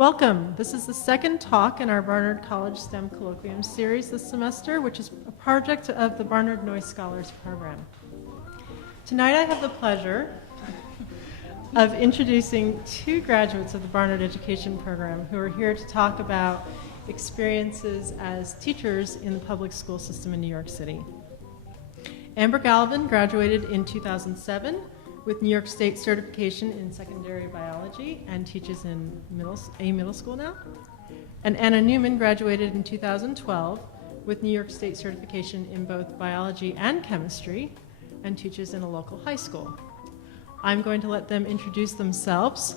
Welcome. This is the second talk in our Barnard College STEM Colloquium series this semester, which is a project of the Barnard Noyce Scholars Program. Tonight I have the pleasure of introducing two graduates of the Barnard Education Program who are here to talk about experiences as teachers in the public school system in New York City. Amber Galvin graduated in 2007 with New York State certification in secondary biology and teaches in middle school now. And Anna Newman graduated in 2012 with New York State certification in both biology and chemistry and teaches in a local high school. I'm going to let them introduce themselves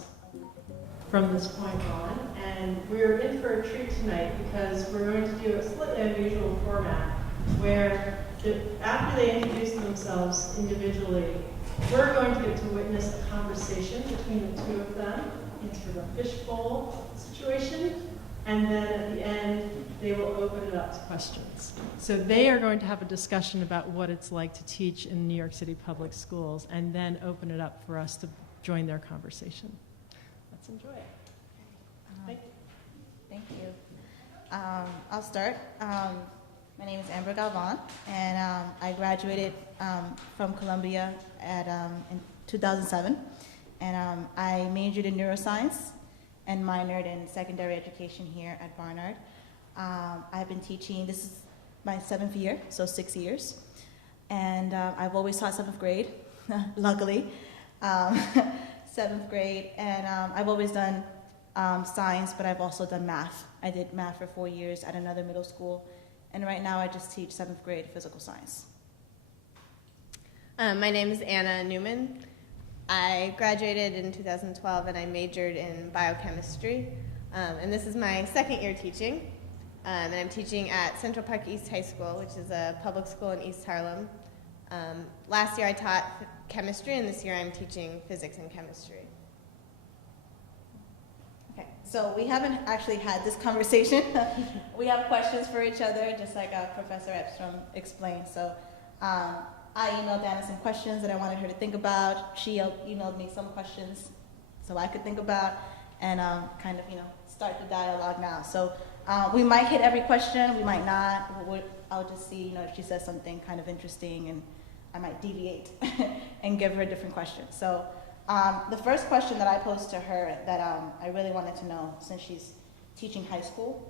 from this point on, and we're in for a treat tonight because we're going to do a slightly unusual format where after they introduce themselves individually, we're going to get to witness a conversation between the two of them in sort of a fishbowl situation, and then at the end, they will open it up to questions. So they are going to have a discussion about what it's like to teach in New York City public schools, and then open it up for us to join their conversation. Let's enjoy it. Thank you. Thank you. I'll start. My name is Amber Galvin, and I graduated from Columbia in 2007, and I majored in neuroscience and minored in secondary education here at Barnard. I've been teaching, this is my 7th year, so 6 years, and I've always taught 7th grade, luckily, 7th grade, and I've always done science, but I've also done math. I did math for 4 years at another middle school, and right now I just teach 7th grade physical science. My name is Anna Newman. I graduated in 2012 and I majored in biochemistry. And this is my 2nd year teaching. And I'm teaching at Central Park East High School, which is a public school in East Harlem. Last year I taught chemistry, and this year I'm teaching physics and chemistry. Okay, so we haven't actually had this conversation. We have questions for each other, just like Professor Epstrom explained. So I emailed Anna some questions that I wanted her to think about. She emailed me some questions so I could think about, and kind of, start the dialogue now. So we might hit every question, we might not. I'll just see, if she says something kind of interesting, and I might deviate and give her a different question. So the first question that I posed to her that I really wanted to know, since she's teaching high school,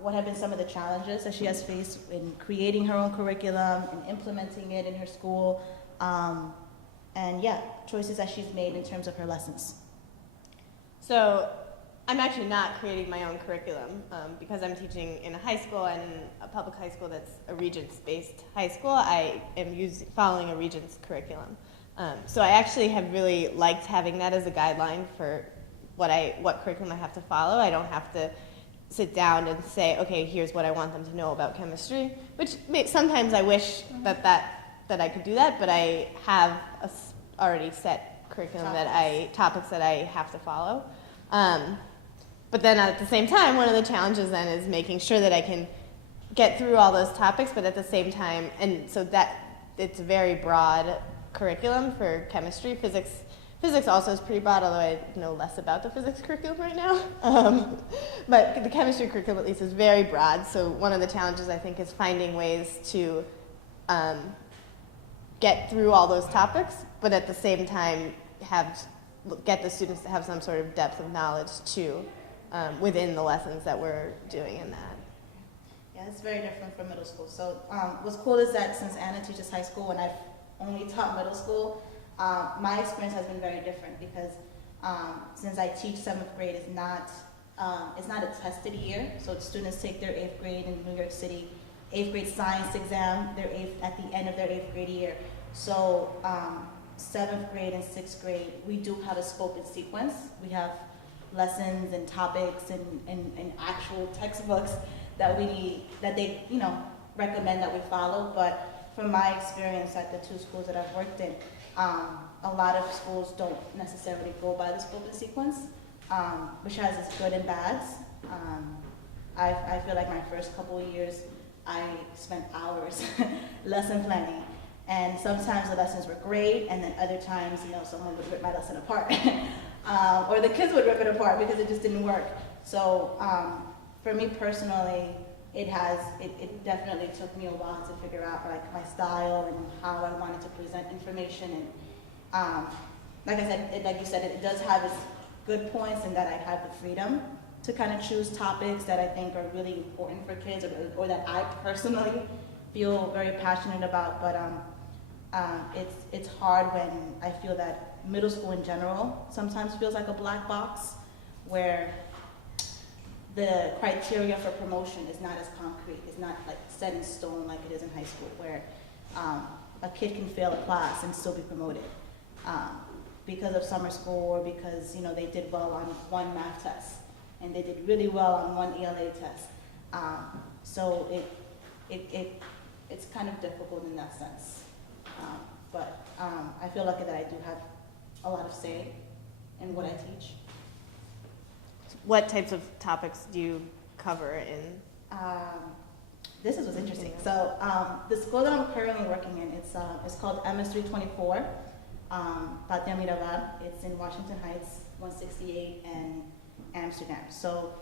what have been some of the challenges that she has faced in creating her own curriculum and implementing it in her school, and choices that she's made in terms of her lessons. So I'm actually not creating my own curriculum because I'm teaching in a high school, and a public high school that's a Regents-based high school. I am following a Regents curriculum. So I actually have really liked having that as a guideline for what curriculum I have to follow. I don't have to sit down and say, okay, here's what I want them to know about chemistry, which sometimes I wish that I could do that, but I have a already set curriculum topics that I have to follow. But then at the same time, one of the challenges then is making sure that I can get through all those topics, but at the same time, and so that it's a very broad curriculum for chemistry. Physics also is pretty broad, although I know less about the physics curriculum right now. But the chemistry curriculum at least is very broad, so one of the challenges I think is finding ways to get through all those topics, but at the same time get the students to have some sort of depth of knowledge too within the lessons that we're doing in that. Yeah, it's very different from middle school. So what's cool is that since Anna teaches high school and I've only taught middle school, my experience has been very different because since I teach 7th grade, it's not a tested year. So students take their 8th grade in New York City 8th grade science exam at the end of their 8th grade year. So 7th grade and 6th grade, we do have a scope and sequence. We have lessons and topics and actual textbooks that they recommend that we follow. But from my experience at the 2 schools that I've worked in, a lot of schools don't necessarily go by the scope and sequence, which has its good and bads. I feel like my first couple of years, I spent hours lesson planning. And sometimes the lessons were great, and then other times, someone would rip my lesson apart. or the kids would rip it apart because it just didn't work. So for me personally, it definitely took me a while to figure out like my style and how I wanted to present information. And like I said, like you said, it does have its good points in that I have the freedom to kind of choose topics that I think are really important for kids, or that I personally feel very passionate about. But it's hard when I feel that middle school in general sometimes feels like a black box, where the criteria for promotion is not as concrete. It's not like set in stone like it is in high school, where a kid can fail a class and still be promoted because of summer school, or because they did well on one math test and they did really well on one ELA test. So it's kind of difficult in that sense. But I feel lucky that I do have a lot of say in what I teach. What types of topics do you cover in? This is what's interesting. So the school that I'm currently working in, it's called MS324, Patria Mirabal. It's in Washington Heights, 168, and Amsterdam. So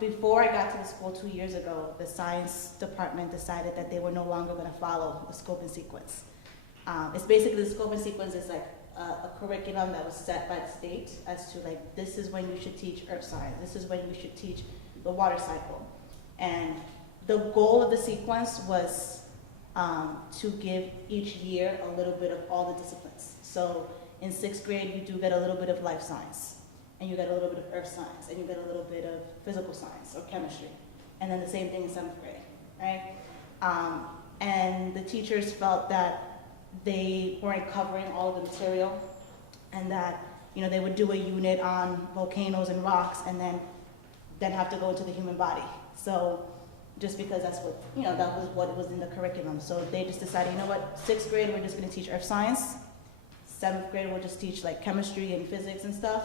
before I got to the school 2 years ago, the science department decided that they were no longer going to follow the scope and sequence. It's basically, the scope and sequence is like a curriculum that was set by the state as to like, this is when you should teach earth science, this is when you should teach the water cycle. And the goal of the sequence was to give each year a little bit of all the disciplines. So in 6th grade, you do get a little bit of life science, and you get a little bit of earth science, and you get a little bit of physical science or chemistry. And then the same thing in 7th grade, right? And the teachers felt that they weren't covering all of the material, and that they would do a unit on volcanoes and rocks and then have to go into the human body. So just because that's what that was what was in the curriculum. So they just decided, 6th grade we're just going to teach earth science, 7th grade we'll just teach like chemistry and physics and stuff,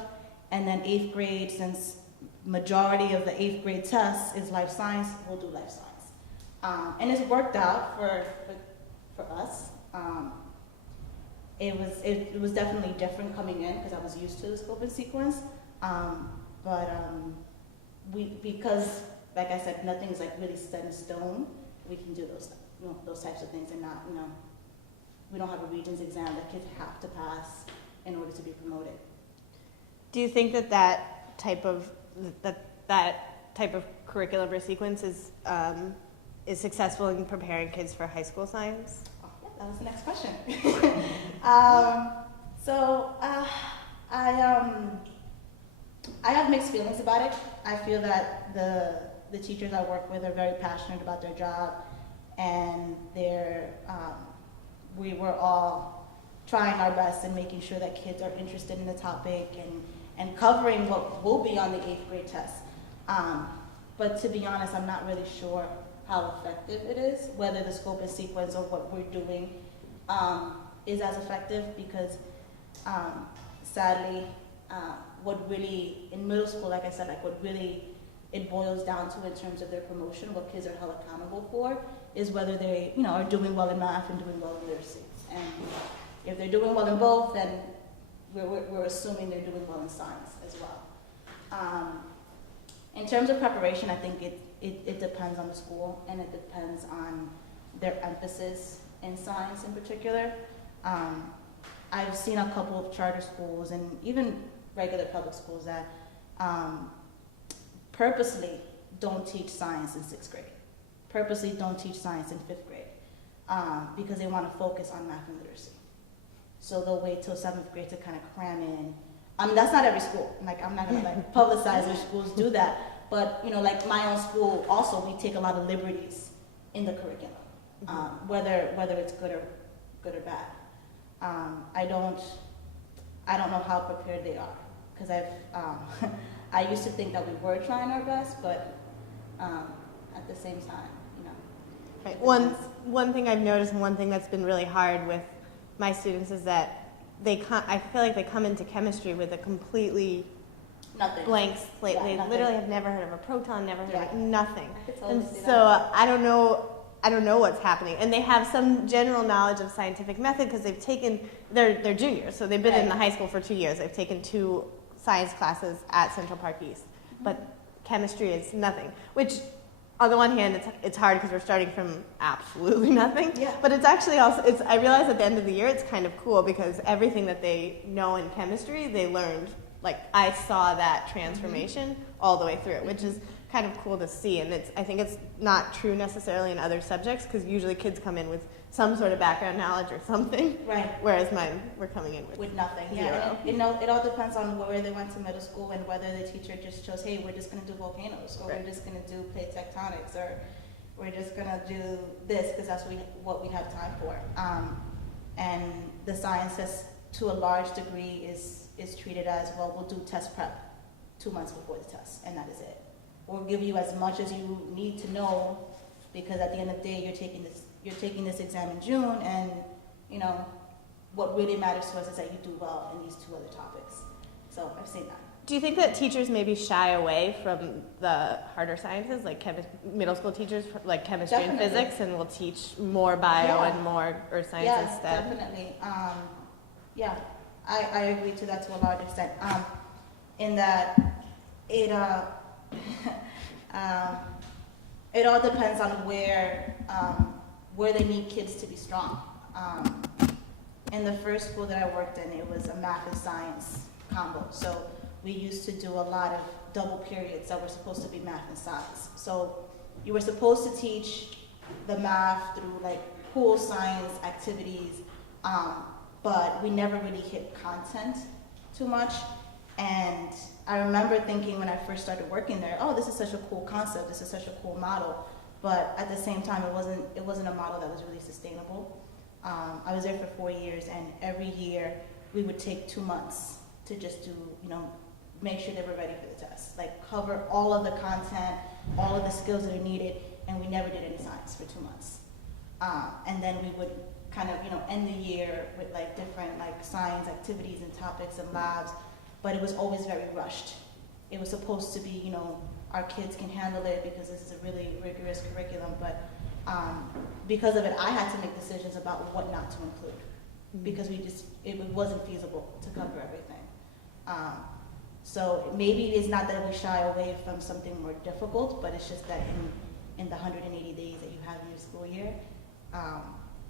and then 8th grade, since majority of the 8th grade tests is life science, we'll do life science. And it's worked out for us. It was definitely different coming in because I was used to the scope and sequence, because like I said, nothing's like really set in stone. We can do those types of things, and not we don't have a Regents exam that kids have to pass in order to be promoted. Do you think that type of curriculum or sequence is successful in preparing kids for high school science? That was the next question. I have mixed feelings about it. I feel that the teachers I work with are very passionate about their job, and we were all trying our best and making sure that kids are interested in the topic and covering what will be on the 8th grade test. But to be honest, I'm not really sure how effective it is, whether the scope and sequence of what we're doing is as effective, because sadly, what really, in middle school, like I said, like what really it boils down to in terms of their promotion, what kids are held accountable for, is whether they are doing well in math and doing well in literacy. And if they're doing well in both, then we're assuming they're doing well in science as well. In terms of preparation, I think it depends on the school, and it depends on their emphasis in science in particular. I've seen a couple of charter schools and even regular public schools that purposely don't teach science in 6th grade, purposely don't teach science in 5th grade, because they want to focus on math and literacy. So they'll wait till 7th grade to kind of cram in. I mean, that's not every school. Like, I'm not going to publicize which schools do that. But, like my own school, also, we take a lot of liberties in the curriculum, whether it's good or bad. I don't know how prepared they are, because I used to think that we were trying our best, but at the same time, Right. One thing I've noticed, and one thing that's been really hard with my students, is that I feel like they come into chemistry with a completely blank slate. Yeah, they nothing. literally have never heard of a proton, never heard of nothing. I could totally And see so that. I don't know I don't know what's happening. And they have some general knowledge of scientific method because they've taken, they're juniors, so they've been in the high school for 2 years. They've taken 2 science classes at Central Park East. But chemistry is nothing, which on the one hand, it's hard because we're starting from absolutely nothing. Yeah. But it's actually also, I realize at the end of the year, it's kind of cool because everything that they know in chemistry, they learned. Like, I saw that transformation all the way through, which is kind of cool to see. And I think it's not true necessarily in other subjects because usually kids come in with some sort of background knowledge or something. Right. Whereas mine, we're coming in with nothing. zero. Yeah, and it all depends on where they went to middle school and whether the teacher just chose, hey, we're just going to do volcanoes, or Right. we're just going to do plate tectonics, or we're just going to do this because that's what we have time for. And the sciences, to a large degree, is treated as, well, we'll do test prep 2 months before the test, and that is it. We'll give you as much as you need to know, because at the end of the day, you're taking this exam in June, and you know what really matters to us is that you do well in these 2 other topics. So I've seen that. Do you think that teachers maybe shy away from the harder sciences, like middle school teachers, like chemistry Definitely. and physics, and will teach more bio Yeah. and more earth science Yeah, instead? definitely. Yeah, I agree to that to a large extent. In that it it all depends on where they need kids to be strong. In the first school that I worked in, it was a math and science combo. So we used to do a lot of double periods that were supposed to be math and science. So you were supposed to teach the math through like pool science activities, but we never really hit content too much. And I remember thinking when I first started working there, oh, this is such a cool concept, this is such a cool model. But at the same time, it wasn't a model that was really sustainable. I was there for 4 years, and every year we would take 2 months to just do, make sure they were ready for the test. Like cover all of the content, all of the skills that are needed, and we never did any science for 2 months. And then we would kind of, end the year with like different like science activities and topics and labs, but it was always very rushed. It was supposed to be, our kids can handle it because this is a really rigorous curriculum, but because of it, I had to make decisions about what not to include because it wasn't feasible to cover everything. So maybe it's not that we shy away from something more difficult, but it's just that in the 180 days that you have in your school year,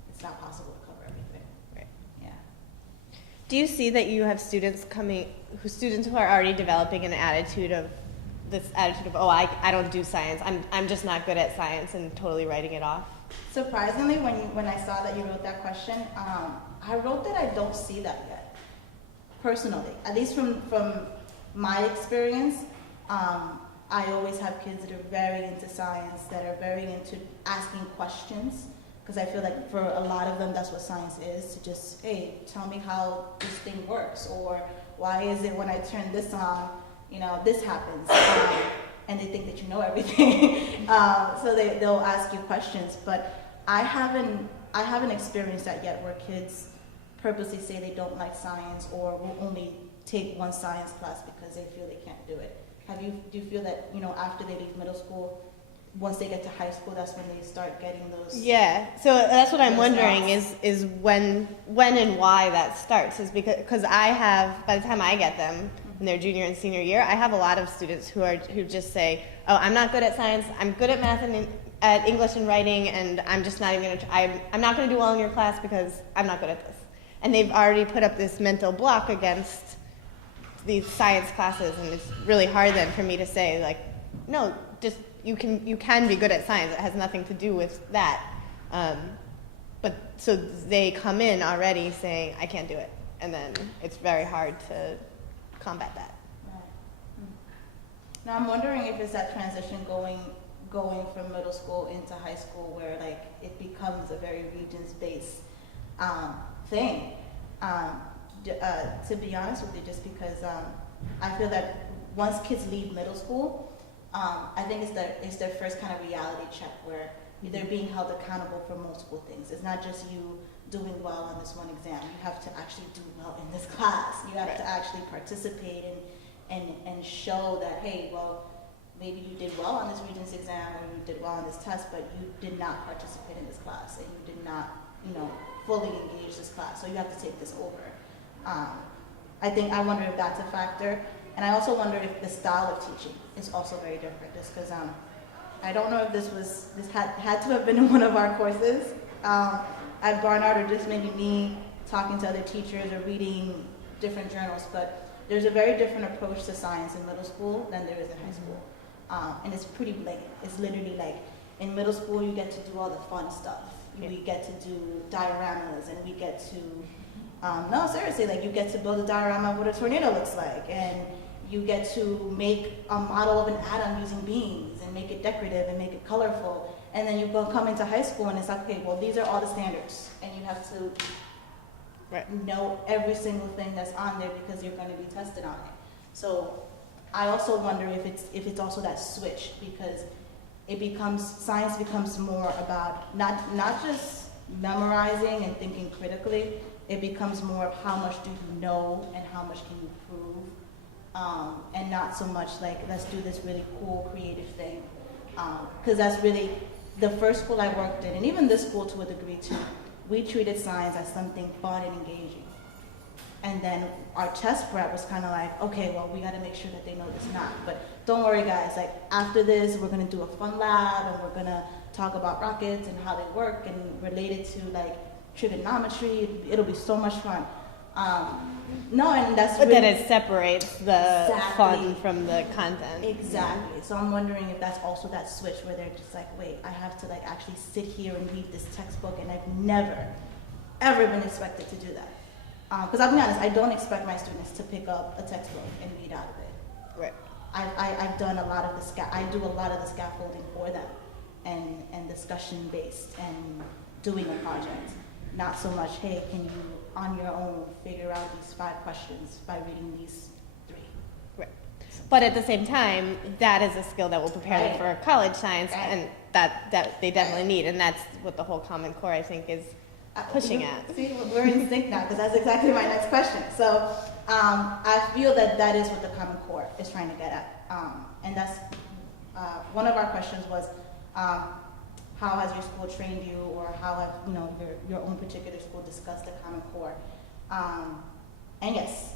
it's not possible to cover everything. Right. Yeah. Do you see that you have students who are already developing an attitude of, oh, I don't do science, I'm just not good at science, and totally writing it off? Surprisingly, when I saw that you wrote that question, I wrote that I don't see that yet, personally. At least from my experience, I always have kids that are very into science, that are very into asking questions, because I feel like for a lot of them, that's what science is, to just, hey, tell me how this thing works, or why is it when I turn this on, this happens, and they think that you know everything. So they'll ask you questions, but I haven't experienced that yet, where kids purposely say they don't like science or will only take one science class because they feel they can't do it. Do you feel that, after they leave middle school, once they get to high school, that's when they start getting those? Yeah, so that's what I'm those wondering thoughts? is when and why that starts, is because I have, by the time I get them in their junior and senior year, I have a lot of students who just say, oh, I'm not good at science, I'm good at math and at English and writing, and I'm just not even going to, I'm not going to do well in your class because I'm not good at this. And they've already put up this mental block against these science classes, and it's really hard then for me to say, like, no, just you can be good at science. It has nothing to do with that. But so they come in already saying, I can't do it, and then it's very hard to combat that. Right. Now I'm wondering if it's that transition going from middle school into high school, where like it becomes a very regions-based thing. To be honest with you, just because I feel that once kids leave middle school, I think it's their first kind of reality check where they're being held accountable for multiple things. It's not just you doing well on this one exam. You have to actually do well in this class. You have to actually participate and show that, hey, well, maybe you did well on this Regents exam or you did well on this test, but you did not participate in this class and you did not, fully engage this class. So you have to take this over. I wonder if that's a factor. And I also wonder if the style of teaching is also very different. Just because I don't know if this had to have been in one of our courses at Barnard, or just maybe me talking to other teachers or reading different journals, but there's a very different approach to science in middle school than there is in high school. And it's pretty blatant. It's literally like, in middle school you get to do all the fun stuff. Okay. We get to do dioramas, and we get to, no, seriously, like you get to build a diorama of what a tornado looks like, and you get to make a model of an atom using beams and make it decorative and make it colorful. And then you come into high school and it's like, okay, well, these are all the standards, and you have to know every single thing that's on there because you're going to be tested on it. So I also wonder if it's also that switch, because science becomes more about not just memorizing and thinking critically. It becomes more of how much do you know and how much can you prove, and not so much like, let's do this really cool creative thing, because that's really the first school I worked in, and even this school to a degree too. We treated science as something fun and engaging. And then our test prep was kind of like, okay, well, we got to make sure that they know this now. But don't worry, guys. Like, after this, we're going to do a fun lab, and we're going to talk about rockets and how they work and relate it to, like, trigonometry. It'll be so much fun. No, and that's But really, then it separates the Exactly. fun from the content. Exactly. So I'm wondering if that's also that switch where they're just like, wait, I have to like actually sit here and read this textbook, and I've never, ever been expected to do that. Because I'll be honest, I don't expect my students to pick up a textbook and read out of it. Right. I've done a lot of I do a lot of the scaffolding for them, and discussion based and doing a project. Not so much, hey, can you on your own figure out these 5 questions by reading these 3. Right. But at the same time, that is a skill that will prepare them Right. for college science, Right. and that they definitely need, and that's what the whole Common Core, I think, is pushing at. See, we're in sync now, because that's exactly my next question. So I feel that is what the Common Core is trying to get at. And that's one of our questions was, how has your school trained you, or how have your own particular school discussed the Common Core? And yes,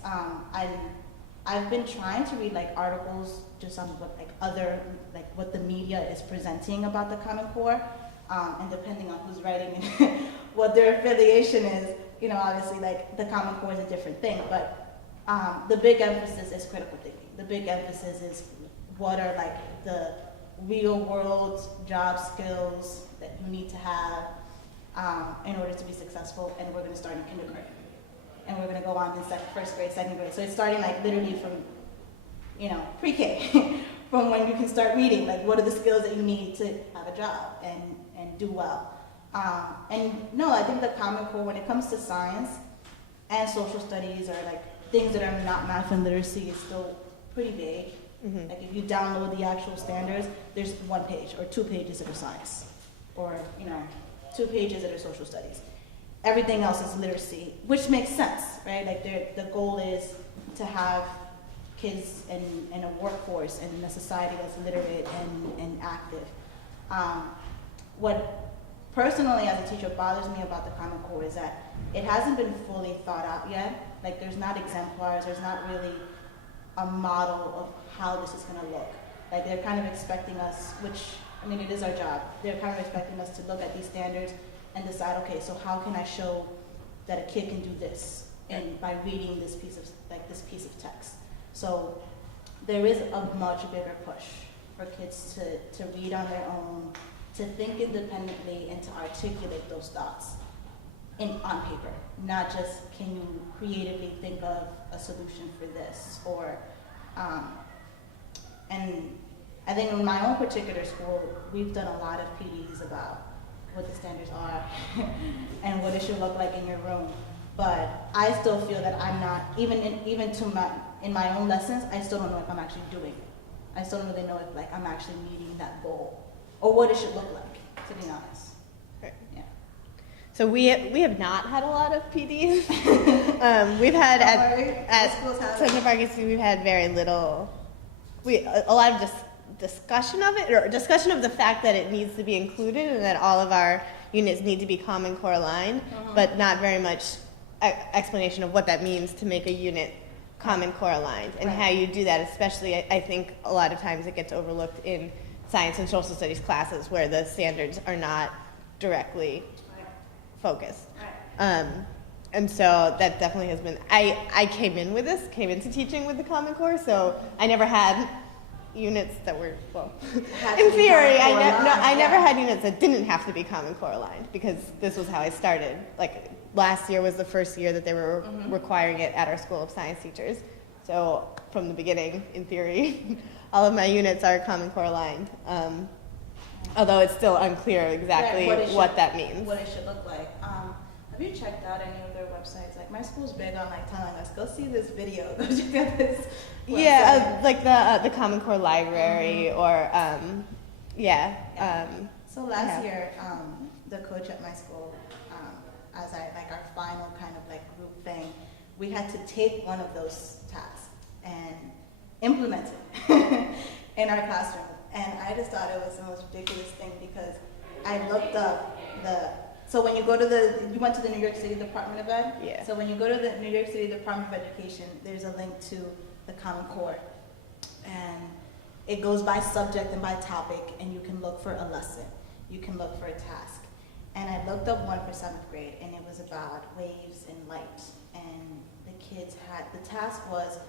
I've been trying to read like articles just on what the media is presenting about the Common Core, and depending on who's writing and what their affiliation is, obviously like the Common Core is a different thing, but the big emphasis is critical thinking. The big emphasis is what are like the real world job skills that you need to have in order to be successful, and we're going to start in kindergarten. And we're going to go on in first grade, second grade. So it's starting like literally from, pre-K, from when you can start reading, like what are the skills that you need to have a job and do well. And no, I think the Common Core, when it comes to science and social studies, or like things that are not math and literacy, is still pretty vague. Mm-hmm. Like if you download the actual standards, there's 1 page or 2 pages that are science, or 2 pages that are social studies. Everything else is literacy, which makes sense, right? Like the goal is to have kids in a workforce and in a society that's literate and active. What personally as a teacher bothers me about the Common Core is that it hasn't been fully thought out yet. Like there's not exemplars, there's not really a model of how this is going to look. Like they're kind of expecting us, which, I mean, it is our job. They're kind of expecting us to look at these standards and decide, okay, so how can I show that a kid can do this by reading this piece of text. So there is a much bigger push for kids to read on their own, to think independently, and to articulate those thoughts on paper. Not just, can you creatively think of a solution for this, or and I think in my own particular school, we've done a lot of PDs about what the standards are and what it should look like in your room. But I still feel that I'm not, in my own lessons, I still don't know if I'm actually doing it. I still don't really know if I'm actually meeting that goal, or what it should look like, to be honest. Right. Yeah. So we have not had a lot of PDs. We've had at schools have Central Park, we've had very little. A lot of just discussion of it, or discussion of the fact that it needs to be included and that all of our units need to be Common Core aligned, but not very much explanation of what that means to make a unit Common Core aligned and how you do that. Especially, I think a lot of times it gets overlooked in science and social studies classes where the standards are not directly focused. And so that definitely has been, I came into teaching with the Common Core, so I never had units that were, well, in theory, I never had units that didn't have to be Common Core aligned, because this was how I started. Like, last year was the first year that they were requiring it at our School of Science teachers. So from the beginning, in theory, all of my units are Common Core aligned. Although it's still unclear exactly what that means. What it should look like. Have you checked out any of their websites? Like, my school's big on like telling us, go see this video, go check out this website. Yeah, like the Common Core library, or So last year, the coach at my school, as our final kind of like group thing, we had to take one of those tasks and implement it in our classroom. And I just thought it was the most ridiculous thing, because I looked up so when you go to you went to the New York City Department of Ed? Yeah. So when you go to the New York City Department of Education, there's a link to the Common Core. And it goes by subject and by topic, and you can look for a lesson. You can look for a task. And I looked up one for 7th grade, and it was about waves and light. And the kids the task was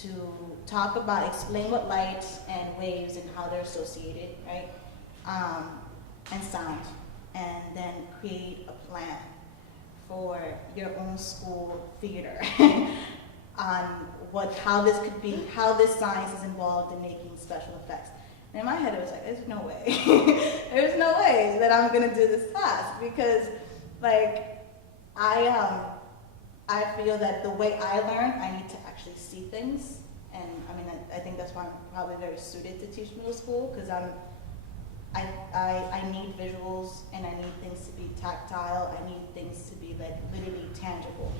to explain what light and waves and how they're associated, right? And sound. And then create a plan for your own school theater on how this science is involved in making special effects. And in my head, it was like, there's no way. There's no way that I'm gonna do this task, because like I feel that the way I learn, I need to actually see things. And I mean, I think that's why I'm probably very suited to teach middle school, because I need visuals, and I need things to be tactile. I need things to be like literally tangible.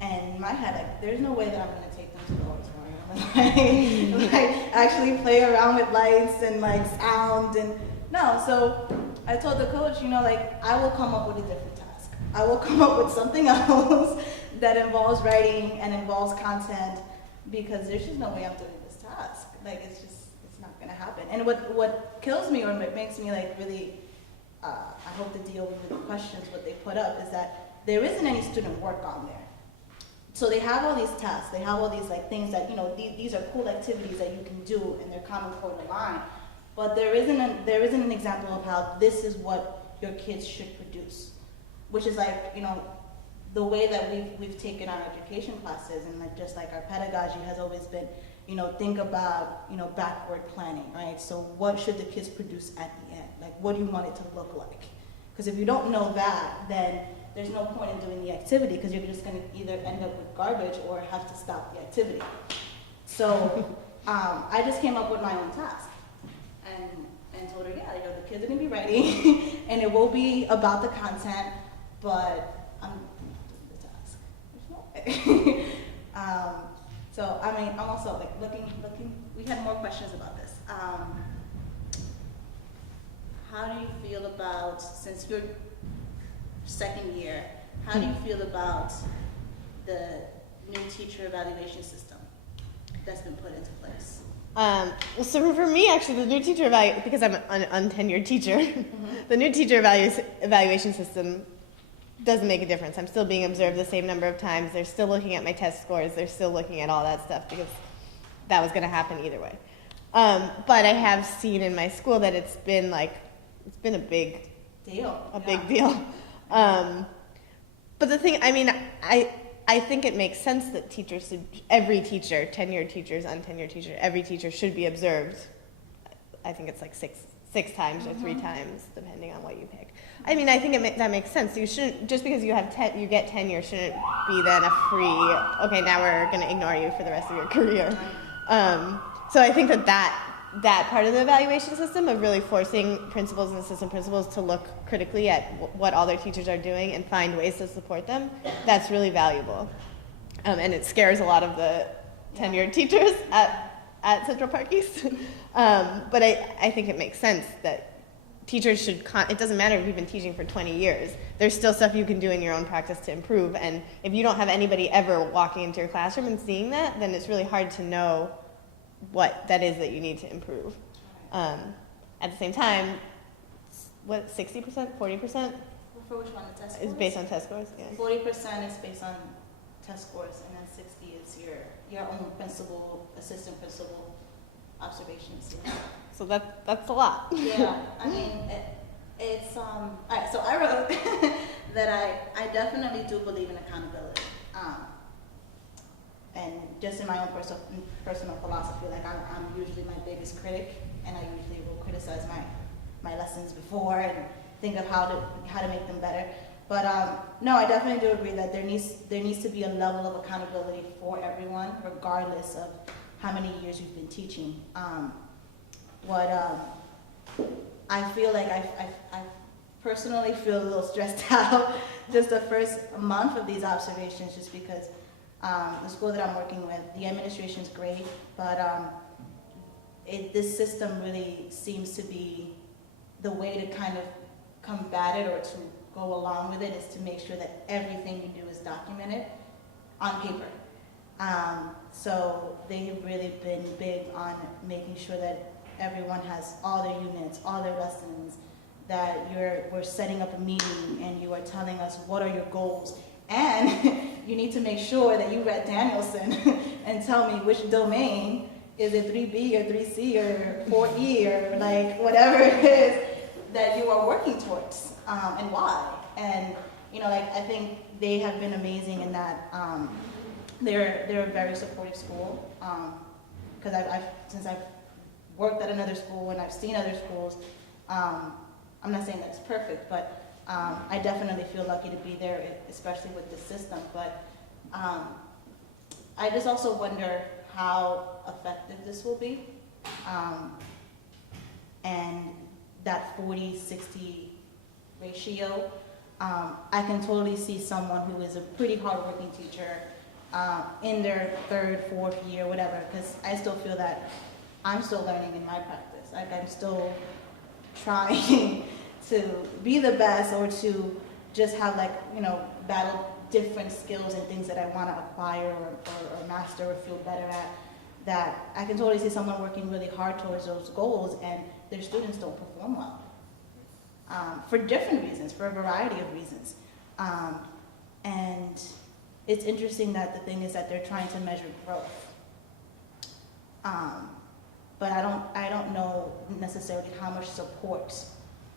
And in my head, like, there's no way that I'm gonna take them to the auditorium and like actually play around with lights and like sound and no. So I told the coach, like, I will come up with a different task. I will come up with something else that involves writing and involves content, because there's just no way I'm doing this task. Like, it's not gonna happen. And what kills me, or what makes me like really, I hope to deal with the questions, what they put up, is that there isn't any student work on there. So they have all these tasks, they have all these like things that, these are cool activities that you can do, and they're Common Core aligned, but there isn't an example of how this is what your kids should produce, which is like, the way that we've taken our education classes, and like just like our pedagogy has always been, think about, backward planning, right? So what should the kids produce at the end? Like, what do you want it to look like? Because if you don't know that, then there's no point in doing the activity, because you're just going to either end up with garbage or have to stop the activity. So I just came up with my own task and told her, the kids are going to be writing, and it will be about the content, but I'm doing the task. There's no way. So, I mean, I'm also like looking, we had more questions about this. How do you feel about, since you're second year, how do you feel about the new teacher evaluation system that's been put into place? So for me, actually, the new teacher because I'm an untenured teacher, the new teacher evaluation system doesn't make a difference. I'm still being observed the same number of times. They're still looking at my test scores. They're still looking at all that stuff, because that was going to happen either way. But I have seen in my school that it's been a big deal. Big deal. But the thing, I mean, I think it makes sense that every teacher, tenured teachers, untenured teachers, every teacher should be observed. I think it's like six times or 3 times, depending on what you pick. I mean, I think that makes sense. You shouldn't, just because you get tenure, shouldn't be then a free, okay, now we're going to ignore you for the rest of your career. So I think that part of the evaluation system of really forcing principals and assistant principals to look critically at what all their teachers are doing and find ways to support them, that's really valuable. And it scares a lot of the tenured teachers at Central Park East. But I think it makes sense that teachers should, it doesn't matter if you've been teaching for 20 years, there's still stuff you can do in your own practice to improve. And if you don't have anybody ever walking into your classroom and seeing that, then it's really hard to know what that is that you need to improve. At the same time, what, 60%, 40%? For which one, the test scores? Is based on test scores, yeah. 40% is based on test scores, and then 60 is your own principal, assistant principal observations. Yeah. So that's a lot. Yeah, I mean, it's all right, so I wrote that I definitely do believe in accountability. And just in my own personal philosophy, like I'm usually my biggest critic, and I usually will criticize my lessons before and think of how to make them better. But no, I definitely do agree that there needs to be a level of accountability for everyone, regardless of how many years you've been teaching. I feel like I personally feel a little stressed out just the first month of these observations, just because the school that I'm working with, the administration's great, but this system really seems to be the way to kind of combat it or to go along with it is to make sure that everything you do is documented on paper. So they have really been big on making sure that everyone has all their units, all their lessons, that we're setting up a meeting and you are telling us what are your goals. And you need to make sure that you read Danielson and tell me which domain, is it 3B or 3C or 4E or like whatever it is that you are working towards, and why. And like I think they have been amazing in that they're a very supportive school. Because since I've worked at another school and I've seen other schools, I'm not saying that it's perfect, but I definitely feel lucky to be there, especially with this system. But I just also wonder how effective this will be. And that 40-60 ratio, I can totally see someone who is a pretty hardworking teacher in their third, fourth year, whatever, because I still feel that I'm still learning in my practice. Like I'm still trying to be the best or to just have battle different skills and things that I want to acquire or master or feel better at, that I can totally see someone working really hard towards those goals and their students don't perform well. For different reasons, for a variety of reasons. And it's interesting that the thing is that they're trying to measure growth. But I don't know necessarily how much support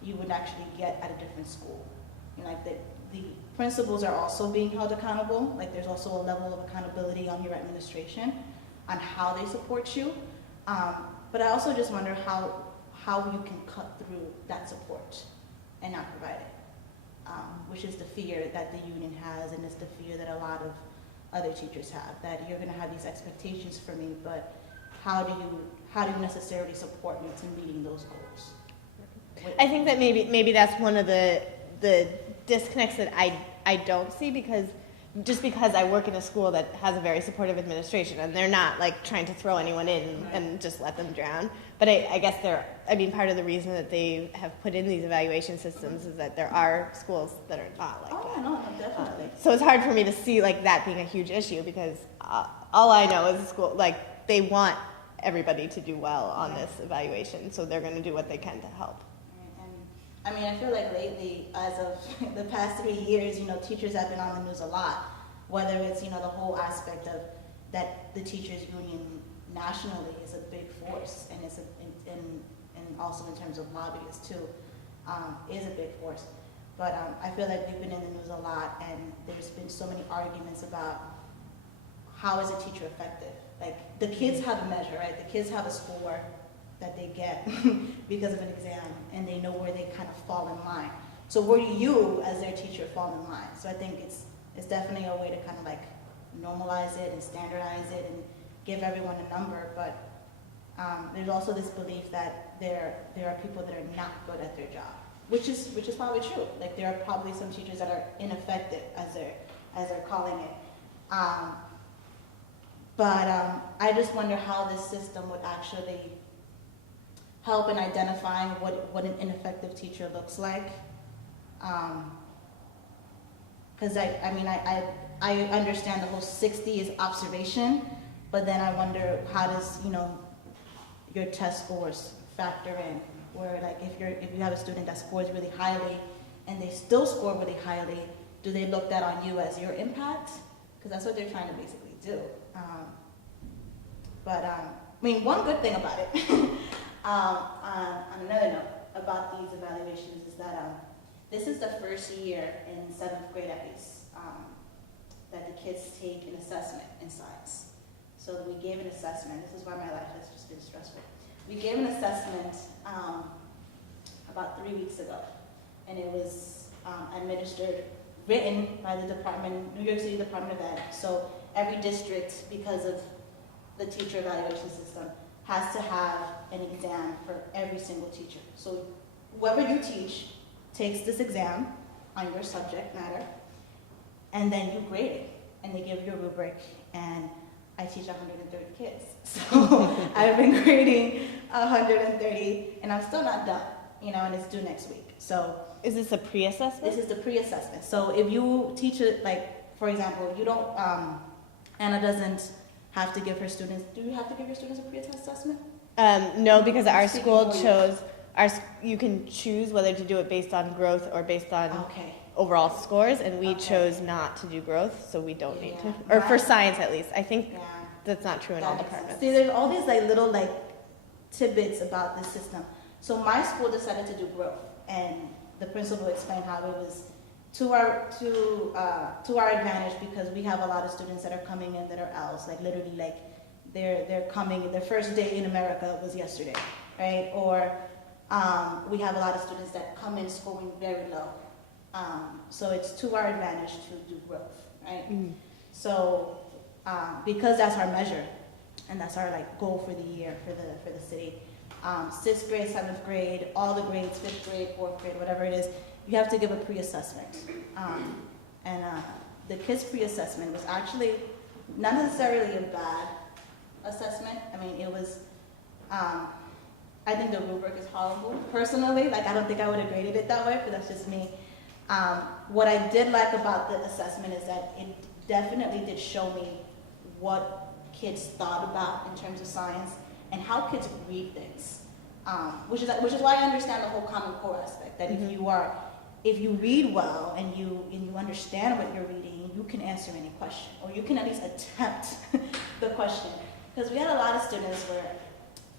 you would actually get at a different school. Like the principals are also being held accountable. Like there's also a level of accountability on your administration on how they support you. But I also just wonder how you can cut through that support and not provide it, which is the fear that the union has, and it's the fear that a lot of other teachers have, that you're going to have these expectations for me, but how do you necessarily support me to meeting those goals? I think that maybe that's one of the disconnects that I don't see, because I work in a school that has a very supportive administration, and they're not like trying to throw anyone in and just let them drown. But I guess part of the reason that they have put in these evaluation systems is that there are schools that are not like that. No, definitely. So it's hard for me to see like that being a huge issue, because all I know is the school, like they want everybody to do well on this evaluation, so they're going to do what they can to help. I mean, I feel like lately, as of the past 3 years, teachers have been on the news a lot, whether it's, the whole aspect of that the teachers union nationally is a big force, and it's and also in terms of lobbyists too, is a big force. But I feel like we've been in the news a lot, and there's been so many arguments about how is a teacher effective. Like the kids have a measure, right? The kids have a score that they get because of an exam, and they know where they kind of fall in line. So where do you, as their teacher, fall in line? So I think it's definitely a way to kind of like normalize it and standardize it and give everyone a number. But there's also this belief that there are people that are not good at their job, which is probably true. Like there are probably some teachers that are ineffective, as they're calling it. But I just wonder how this system would actually help in identifying what an ineffective teacher looks like. Because I understand the whole 60 is observation, but then I wonder how does, your test scores factor in, where like if you have a student that scores really highly and they still score really highly, do they look that on you as your impact? Because that's what they're trying to basically do. One good thing about it, on another note about these evaluations is that this is the first year in 7th grade at least that the kids take an assessment in science. So we gave an assessment. This is why my life has just been stressful. We gave an assessment about 3 weeks ago, and it was written by the New York City Department of Ed. So every district, because of the teacher evaluation system, has to have an exam for every single teacher. So whoever you teach takes this exam on your subject matter, and then you grade it, and they give you a rubric, and I teach 130 kids. So I've been grading 130, and I'm still not done, and it's due next week. So is this a pre-assessment? This is the pre-assessment. So if you teach it, like, for example, you don't, Anna doesn't have to give her students, do you have to give your students a pre-assessment? No, because our school chose, you can choose whether to do it based on growth or based on overall scores, and we chose not to do growth, so we don't need to. Or for science at least. I think that's not true in all departments. See, there's all these little tidbits about this system. So my school decided to do growth, and the principal explained how it was to our advantage because we have a lot of students that are coming in that are L's, literally they're coming, their first day in America was yesterday, right? Or we have a lot of students that come in scoring very low. So it's to our advantage to do growth, right? Mm. So because that's our measure, and that's our goal for the year for the city. 6th grade, 7th grade, all the grades, 5th grade, 4th grade, whatever it is, you have to give a pre-assessment. And the kids' pre-assessment was actually not necessarily a bad assessment. I mean, it was, I think the rubric is horrible, personally. I don't think I would have graded it that way, but that's just me. What I did like about the assessment is that it definitely did show me what kids thought about in terms of science and how kids read things, which is why I understand the whole Common Core aspect. That if you read well and you understand what you're reading, you can answer any question, or you can at least attempt the question. Because we had a lot of students where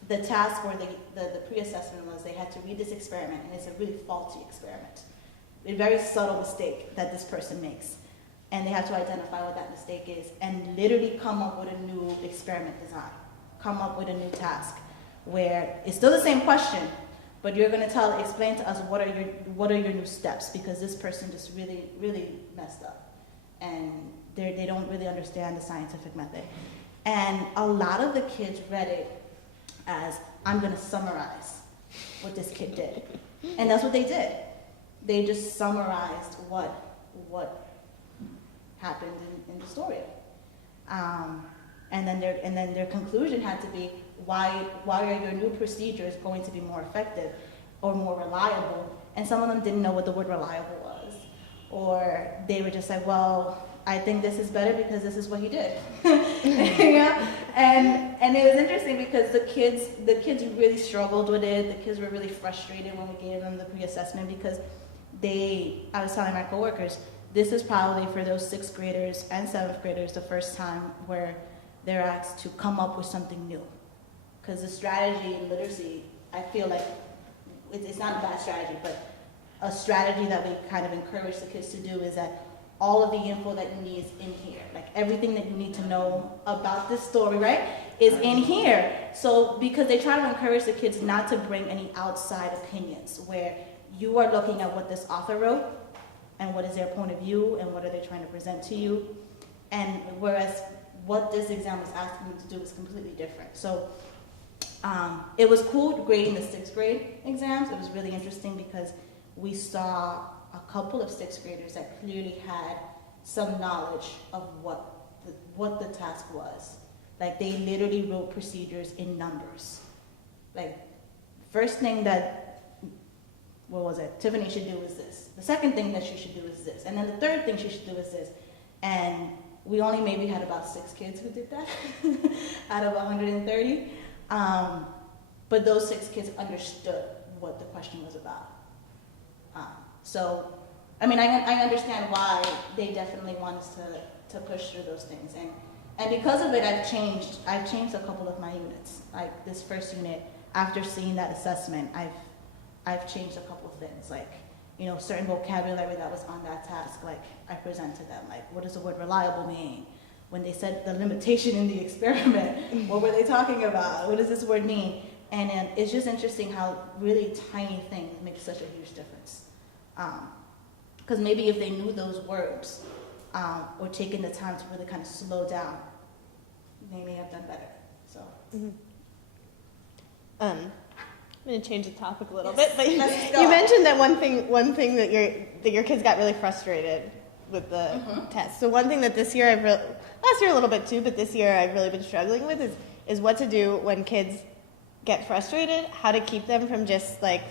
the task or the pre-assessment was they had to read this experiment, and it's a really faulty experiment, a very subtle mistake that this person makes, and they have to identify what that mistake is and literally come up with a new experiment design. Come up with a new task where it's still the same question, but you're going to explain to us what are your new steps, because this person just really, really messed up, and they don't really understand the scientific method. And a lot of the kids read it as, I'm going to summarize what this kid did. And that's what they did. They just summarized what happened in the story. And then their conclusion had to be, why are your new procedures going to be more effective or more reliable? And some of them didn't know what the word reliable was. Or they were just like, well, I think this is better because this is what he did. And it was interesting because the kids really struggled with it. The kids were really frustrated when we gave them the pre-assessment because I was telling my coworkers, this is probably for those 6th graders and 7th graders the first time where they're asked to come up with something new. Because the strategy in literacy, I feel like it's not a bad strategy, but a strategy that we kind of encourage the kids to do is that all of the info that you need is in here. Everything that you need to know about this story, right, is in here. So because they try to encourage the kids not to bring any outside opinions, where you are looking at what this author wrote and what is their point of view and what are they trying to present to you. And whereas what this exam was asking you to do is completely different. So it was cool grading the 6th grade exams. It was really interesting because we saw a couple of 6th graders that clearly had some knowledge of what the task was. Like, they literally wrote procedures in numbers. Like, first thing that, what was it, Tiffany should do is this. The second thing that she should do is this. And then the third thing she should do is this. And we only maybe had about 6 kids who did that out of 130. But those 6 kids understood what the question was about. So, I mean, I understand why they definitely want us to push through those things. And because of it, I've changed a couple of my units. Like, this first unit, after seeing that assessment, I've changed a couple of things. Like, you know, certain vocabulary that was on that task, like, I present to them. Like, what does the word reliable mean? When they said the limitation in the experiment, what were they talking about? What does this word mean? And it's just interesting how really tiny things make such a huge difference. Because maybe if they knew those words, or taken the time to really kind of slow down, they may have done better. So. Mm-hmm. I'm going to change the topic a little Yes, bit, but let's go. you mentioned that one thing that your kids got really frustrated with the test. So one thing that this year last year a little bit too, but this year I've really been struggling with is what to do when kids get frustrated, how to keep them from just like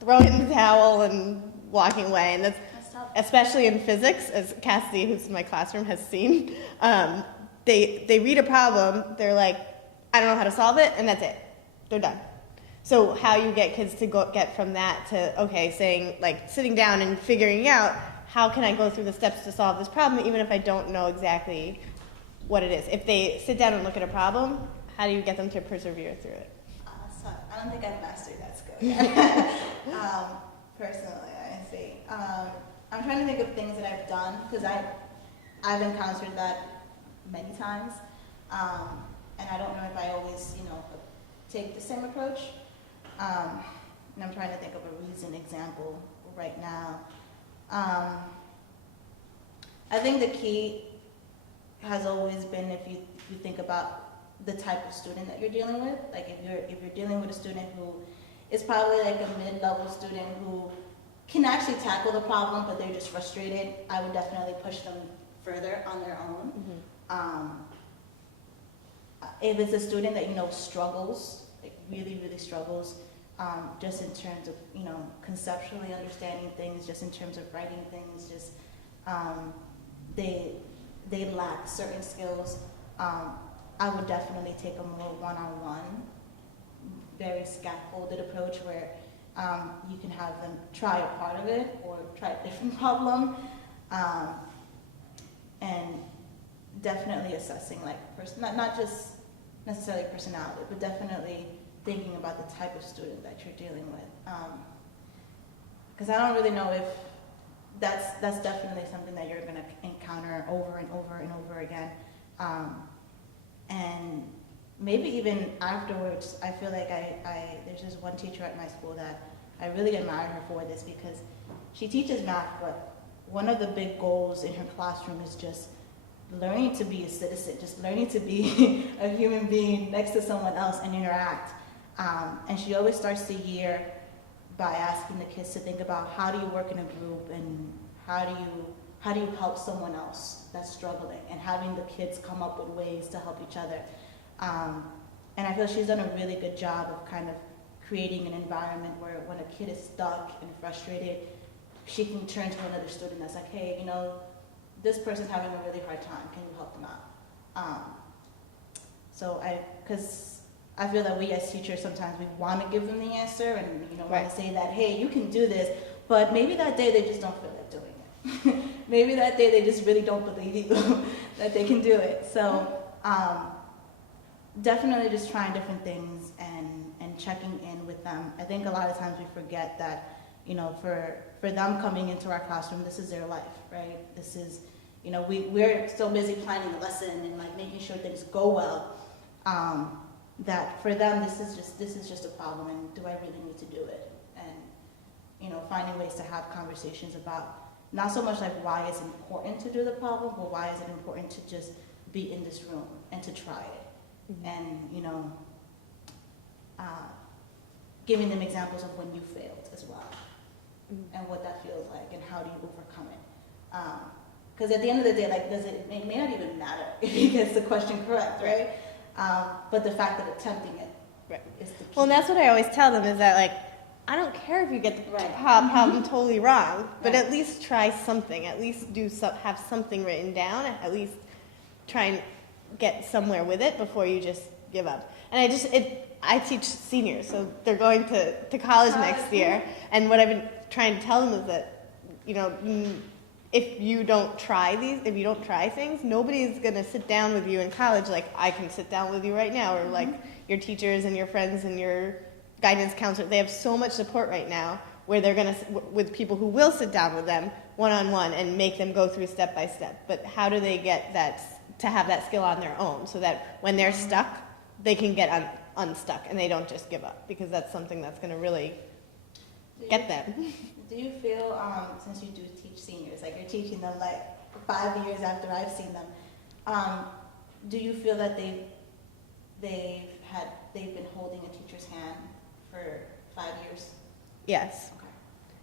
throwing in the towel and walking away. And that's tough. especially in physics, as Cassidy, who's in my classroom, has seen. They read a problem, they're like, I don't know how to solve it, and that's it. They're done. So how you get kids to get from that to, okay, saying, like, sitting down and figuring out, how can I go through the steps to solve this problem, even if I don't know exactly what it is? If they sit down and look at a problem, how do you get them to persevere through it? I don't think I've mastered that skill yet. Personally, I see. I'm trying to think of things that I've done, because I've encountered that many times, and I don't know if I always, take the same approach. And I'm trying to think of a recent example right now. I think the key has always been, if you think about the type of student that you're dealing with. Like, if you're dealing with a student who is probably like a mid-level student who can actually tackle the problem, but they're just frustrated, I would definitely push them further on their own. Mm-hmm. If it's a student that struggles, like really, really struggles, just in terms of conceptually understanding things, just in terms of writing things, just they lack certain skills. I would definitely take a more one-on-one, very scaffolded approach where you can have them try a part of it or try a different problem, and definitely assessing not just necessarily personality, but definitely thinking about the type of student that you're dealing with. Because I don't really know if that's definitely something that you're going to encounter over and over and over again. And maybe even afterwards, I feel like there's this one teacher at my school that I really admire her for this, because she teaches math, but one of the big goals in her classroom is just learning to be a citizen, just learning to be a human being next to someone else and interact. And she always starts the year by asking the kids to think about, how do you work in a group, and how do you help someone else that's struggling, and having the kids come up with ways to help each other. And I feel she's done a really good job of kind of creating an environment where when a kid is stuck and frustrated, she can turn to another student that's like, hey, this person's having a really hard time, can you help them out? Because I feel that we as teachers, sometimes we want to give them the answer, and want to say that, hey, you can do this, but maybe that day they just don't feel like doing it. Maybe that day they just really don't believe that they can do it. So definitely just trying different things and checking in with them. I think a lot of times we forget that, for them coming into our classroom, this is their life, right? This is, we're so busy planning the lesson and making sure things go well, that for them this is just a problem, and do I really need to do it? And finding ways to have conversations about not so much why it's important to do the problem, but why is it important to just be in this room and to try it. Mm-hmm. And giving them examples of when you failed as well. Mm-hmm. And what that feels like, and how do you overcome it. Because at the end of the day, it may not even matter if he gets the question correct, right? But the fact that attempting it Right. is the key. Well, and that's what I always tell them is that, like, I don't care if you get the Right. problem totally wrong, but Right. at least try something. At least have something written down. At least try and get somewhere with it before you just give up. And I teach seniors, so they're going to college next year. And what I've been trying to tell them is that, you know, if you don't try things, nobody's gonna sit down with you in college like I can sit down with you right now, or like your teachers and your friends and your guidance counselor. They have so much support right now where they're gonna, with people who will sit down with them one-on-one and make them go through step by step. But how do they get that, to have that skill on their own, so that when they're stuck, they can get unstuck and they don't just give up, because that's something that's gonna really get them. Do you feel, since you do teach seniors, like you're teaching them like 5 years after I've seen them, do you feel that they've been holding a teacher's hand for 5 years? Yes. Okay.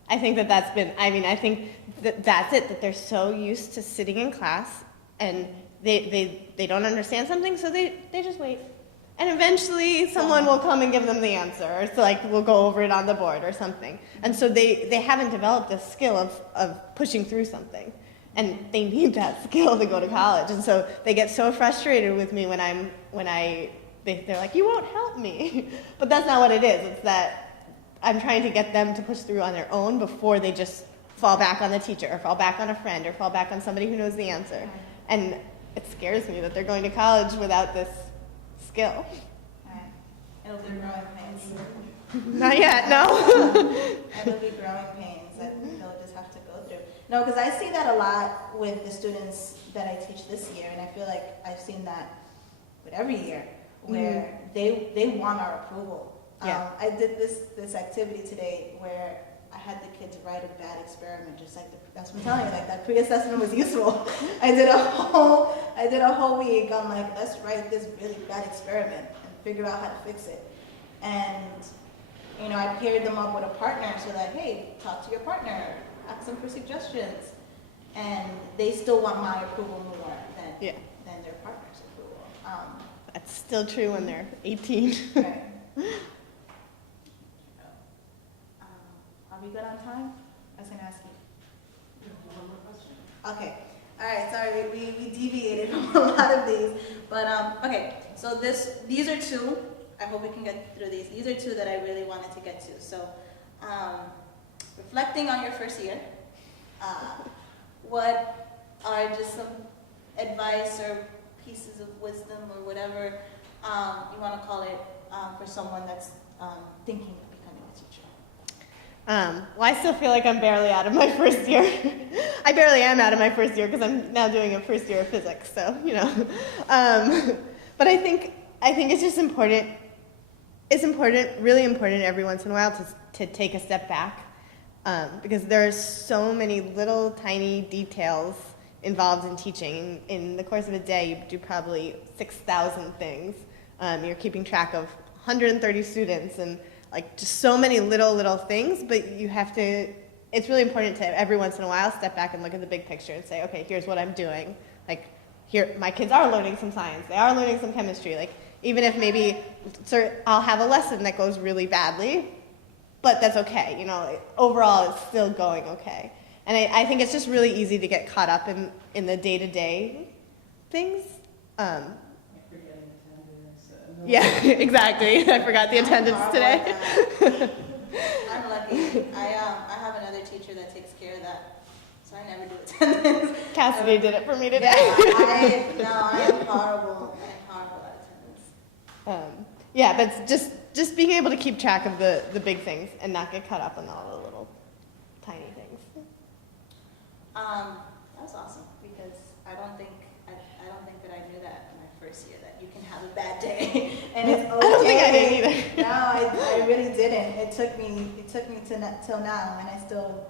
I think that's been, I think that's it, that they're so used to sitting in class and they don't understand something, so they just wait. And eventually someone will come and give them the answer, or so like we'll go over it on the board or something. And so they haven't developed the skill of pushing through something. And they need that skill to go to college. And so they get so frustrated with me they're like, you won't help me. But that's not what it is. It's that I'm trying to get them to push through on their own before they just fall back on the teacher, or fall back on a friend, or fall back on somebody who knows the answer. And it scares me that they're going to college without this skill. Alright. It'll be growing pains. Not yet, no. It'll be growing pains that they'll just have to go through. No, because I see that a lot with the students that I teach this year, and I feel like I've seen that with every year, where they want our approval. Yeah. I did this activity today where I had the kids write a bad experiment, just like that's what I'm telling you, like that pre-assessment was useful. I did a whole week on like, let's write this really bad experiment and figure out how to fix it. And you know, I paired them up with a partner, so that, hey, talk to your partner, ask them for suggestions, and they still want my approval more than their partner's approval. That's still true when they're 18. Right. Are we good on time? I was going to ask you. One more question. Okay. All right. Sorry, we deviated from a lot of these, but okay. So these are two. I hope we can get through these. These are two that I really wanted to get to. So, reflecting on your first year, what are just some advice or pieces of wisdom or whatever you want to call it for someone that's thinking of becoming a teacher? Well, I still feel like I'm barely out of my first year. I barely am out of my first year because I'm now doing a first year of physics, so, you know. But I think it's just important. It's important, really important every once in a while to take a step back, because there are so many little tiny details involved in teaching. In the course of a day, you do probably 6,000 things. You're keeping track of 130 students and like just so many little things, but you have to, it's really important to every once in a while step back and look at the big picture and say, okay, here's what I'm doing. Like, here, my kids are learning some science, they are learning some chemistry. Like, even if maybe I'll have a lesson that goes really badly, but that's okay, you know, overall it's still going okay. And I think it's just really easy to get caught up in the day-to-day things. Forgetting attendance. Yeah, exactly. I forgot the attendance today. I'm lucky. I have another teacher that takes care of that, so I never do attendance. Cassidy did it for me today. I am horrible. I'm horrible at attendance. Yeah, but just being able to keep track of the big things and not get caught up on all the little tiny things. That was awesome, because I don't think that I knew that in my first year, that you can have a bad day and it's okay. I don't think I did either. No, I really didn't. It took me till now, and I still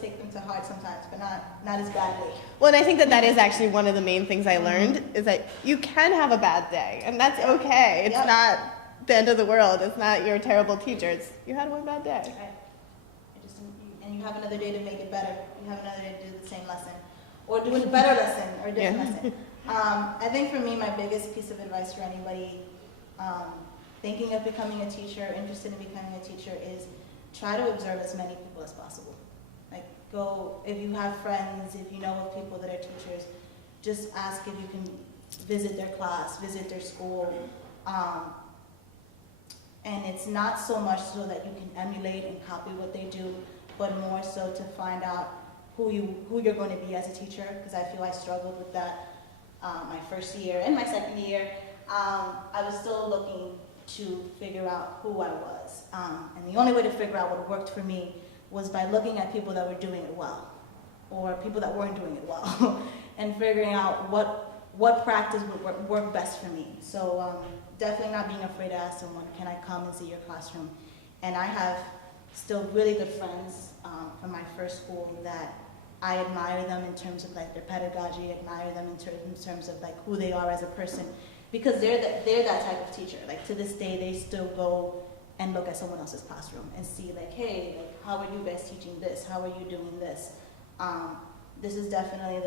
take them to heart sometimes, but not as badly. Well, and I think that is actually one of the main things I learned, is that you can have a bad day, and that's okay. It's not the end of the world. It's not you're a terrible teacher. It's you had one bad day. Right. And you have another day to make it better. You have another day to do the same lesson, or do a better lesson, or a different lesson. I think for me, my biggest piece of advice for anybody thinking of becoming a teacher, interested in becoming a teacher, is try to observe as many people as possible. Like, go, if you have friends, if you know of people that are teachers, just ask if you can visit their class, visit their school. And it's not so much so that you can emulate and copy what they do, but more so to find out who you're going to be as a teacher, because I feel I struggled with that my first year and my second year. I was still looking to figure out who I was. And the only way to figure out what worked for me was by looking at people that were doing it well, or people that weren't doing it well, and figuring out what practice would work best for me. So definitely not being afraid to ask someone, can I come and see your classroom? And I have still really good friends from my first school that I admire them in terms of like their pedagogy, admire them in terms of like who they are as a person, because they're that type of teacher. Like to this day, they still go and look at someone else's classroom and see like, hey, like, how are you guys teaching this? How are you doing this? This is definitely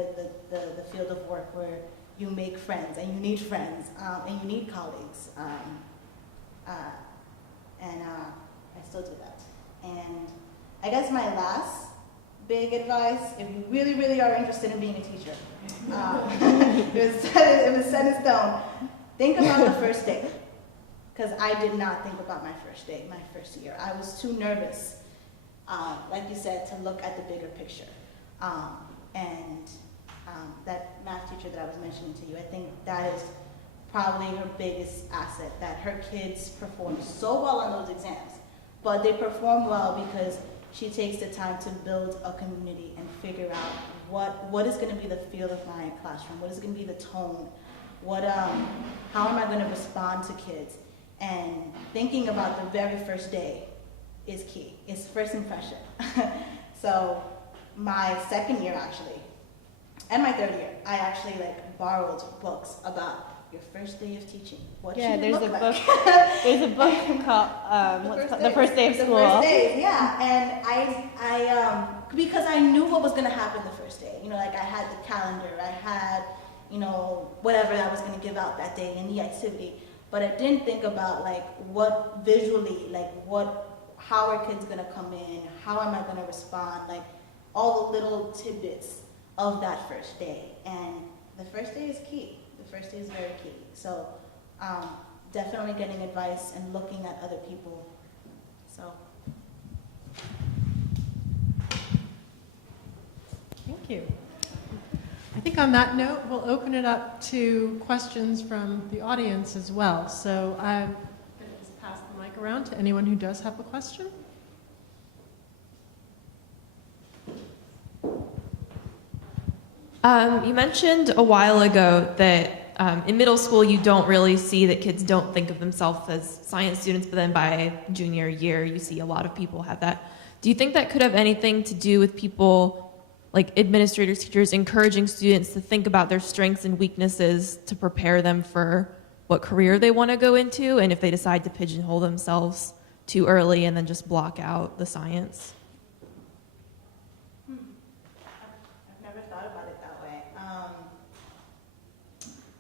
the field of work where you make friends, and you need friends, and you need colleagues. I still do that. And I guess my last big advice, if you really, really are interested in being a teacher, it was set in stone. Think about the first day, because I did not think about my first day, my first year. I was too nervous, like you said, to look at the bigger picture. That math teacher that I was mentioning to you, I think that is probably her biggest asset, that her kids perform so well on those exams, but they perform well because she takes the time to build a community and figure out what is going to be the feel of my classroom, what is going to be the tone, how am I going to respond to kids, and thinking about the very first day is key. It's first impression. So my second year actually, and my third year, I actually like borrowed books about your first day of teaching. What should it look like? There's a book called The First Day of School. The first day, yeah. And I because I knew what was going to happen the first day. You know, like I had the calendar, I had, you know, whatever I was going to give out that day in the activity. But I didn't think about like what visually, like how are kids going to come in? How am I going to respond? Like all the little tidbits of that first day. And the first day is key. The first day is very key. So definitely getting advice and looking at other people. So. Thank you. I think on that note, we'll open it up to questions from the audience as well. So I'm going to just pass the mic around to anyone who does have a question. You mentioned a while ago that in middle school you don't really see that kids don't think of themselves as science students, but then by junior year you see a lot of people have that. Do you think that could have anything to do with people, like administrators, teachers, encouraging students to think about their strengths and weaknesses to prepare them for what career they want to go into, and if they decide to pigeonhole themselves too early and then just block out the science?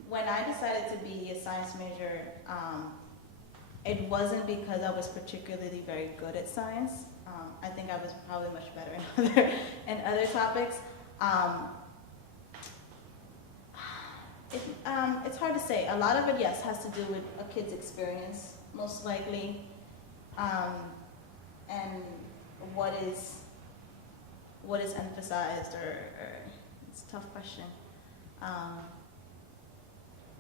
When I decided to be a science major, it wasn't because I was particularly very good at science. I think I was probably much better in other topics. It's hard to say. A lot of it, yes, has to do with a kid's experience, most likely, and what is emphasized, or it's a tough question.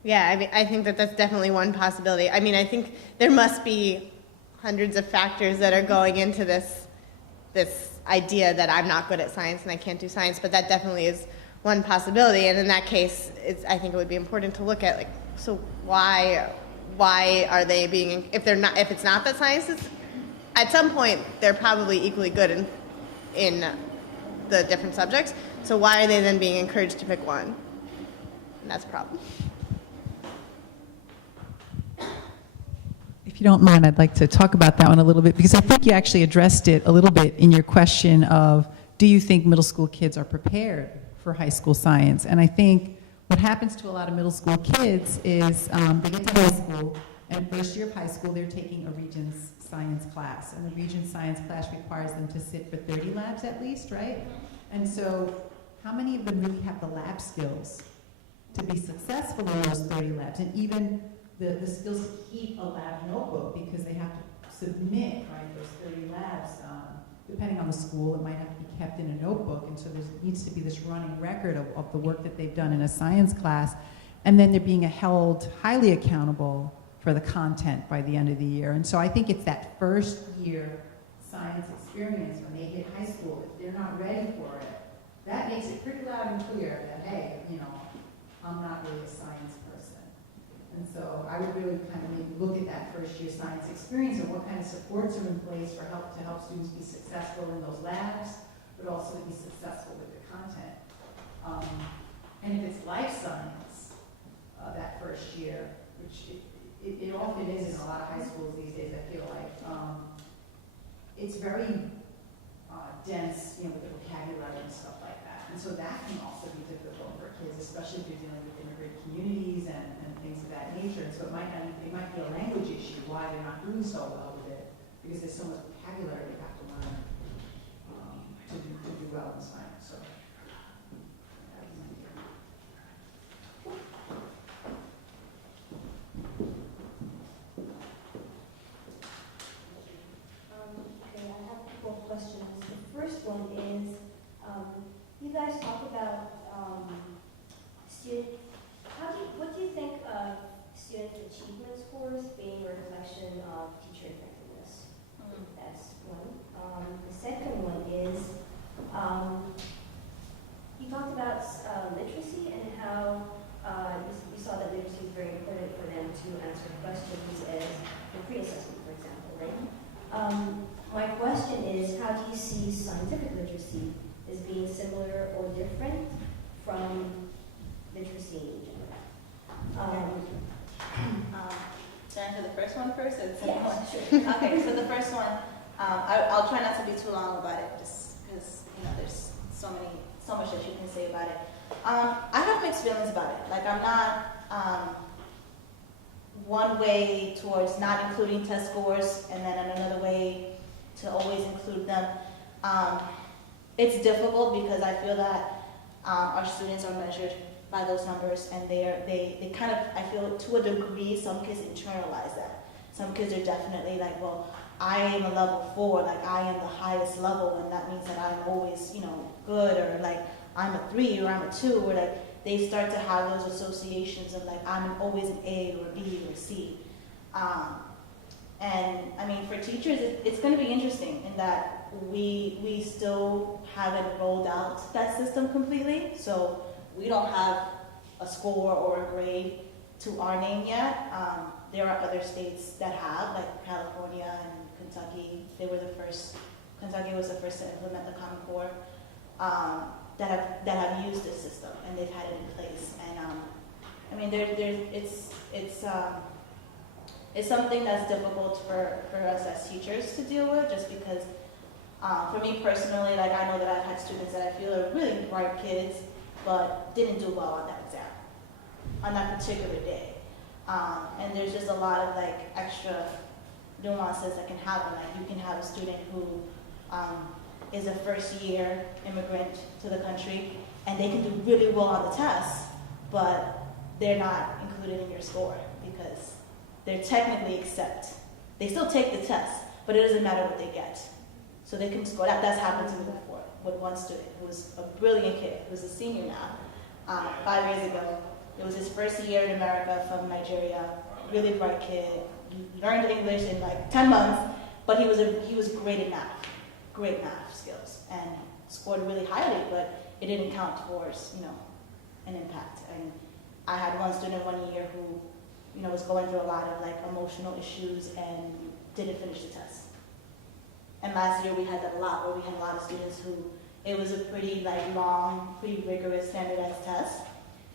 Yeah, I mean, I think that that's definitely one possibility. I mean, I think there must be hundreds of factors that are going into this idea that I'm not good at science and I can't do science, but that definitely is one possibility. And in that case, I think it would be important to look at, like, so why are they being, if it's not that science is, at some point they're probably equally good in the different subjects. So why are they then being encouraged to pick one? And that's a problem. If you don't mind, I'd like to talk about that one a little bit, because I think you actually addressed it a little bit in your question of, do you think middle school kids are prepared for high school science? And I think what happens to a lot of middle school kids is they get to high school, and first year of high school, they're taking a Regents science class. And the Regents science class requires them to sit for 30 labs at least, right? And so how many of them really have the lab skills to be successful in those 30 labs? And even the skills to keep a lab notebook, because they have to submit, right, those 30 labs. Depending on the school, it might have to be kept in a notebook, and so there needs to be this running record of the work that they've done in a science class, and then they're being held highly accountable for the content by the end of the year. And so I think it's that first year science experience when they hit high school, if they're not ready for it, that makes it pretty loud and clear that, hey, you know, I'm not really a science person. And so I would really kind of maybe look at that first year science experience and what kind of supports are in place to help students be successful in those labs, but also to be successful with the content. And if it's life science, that first year, which it often is in a lot of high schools these days, I feel like, it's very dense, you know, with the vocabulary and stuff like that. And so that can also be difficult for kids, especially if you're dealing with immigrant communities and things of that nature. And so it might be a language issue why they're not doing so well with it, because there's so much vocabulary you have to learn to do well in science. So that was my idea. Okay, I have a couple of questions. The first one is, you guys talk about student. What do you think of student achievement scores being a reflection of teacher effectiveness? That's one. The second one is, you talked about literacy and how you saw that literacy is very important for them to answer questions as in pre-assessment, for example, right? My question is, how do you see scientific literacy as being similar or different from literacy in general? To answer the first one first, or the second Yes, one? sure. Okay, so the first one, I'll try not to be too long about it, just because there's so much that you can say about it. I have mixed feelings about it. Like, I'm not one way towards not including test scores, and then another way to always include them. It's difficult because I feel that our students are measured by those numbers, and they kind of, I feel to a degree, some kids internalize that. Some kids are definitely like, well, I am a level 4, like I am the highest level, and that means that I'm always, good, or like I'm a 3 or I'm a 2, or like they start to have those associations of like I'm always an A or a B or a C. And I mean, for teachers, it's going to be interesting in that we still haven't rolled out that system completely, so we don't have a score or a grade to our name yet. There are other states that have, like California and Kentucky. Kentucky was the first to implement the Common Core, that have used this system, and they've had it in place. And I mean, it's something that's difficult for us as teachers to deal with, just because for me personally, like I know that I've had students that I feel are really bright kids, but didn't do well on that exam, on that particular day. And there's just a lot of like extra nuances that can happen. Like you can have a student who is a first-year immigrant to the country, and they can do really well on the test, but they're not included in your score because they're technically exempt. They still take the test, but it doesn't matter what they get. So they can score. That's happened to me before with one student who was a brilliant kid, who's a senior now, 5 years ago. It was his first year in America from Nigeria, really bright kid, learned English in like 10 months, but he was great at math, great math skills, and scored really highly, but it didn't count towards, an impact. And I had one student 1 year who, was going through a lot of like emotional issues and didn't finish the test. And last year we had that a lot, where we had a lot of students who, it was a pretty like long, pretty rigorous standardized test,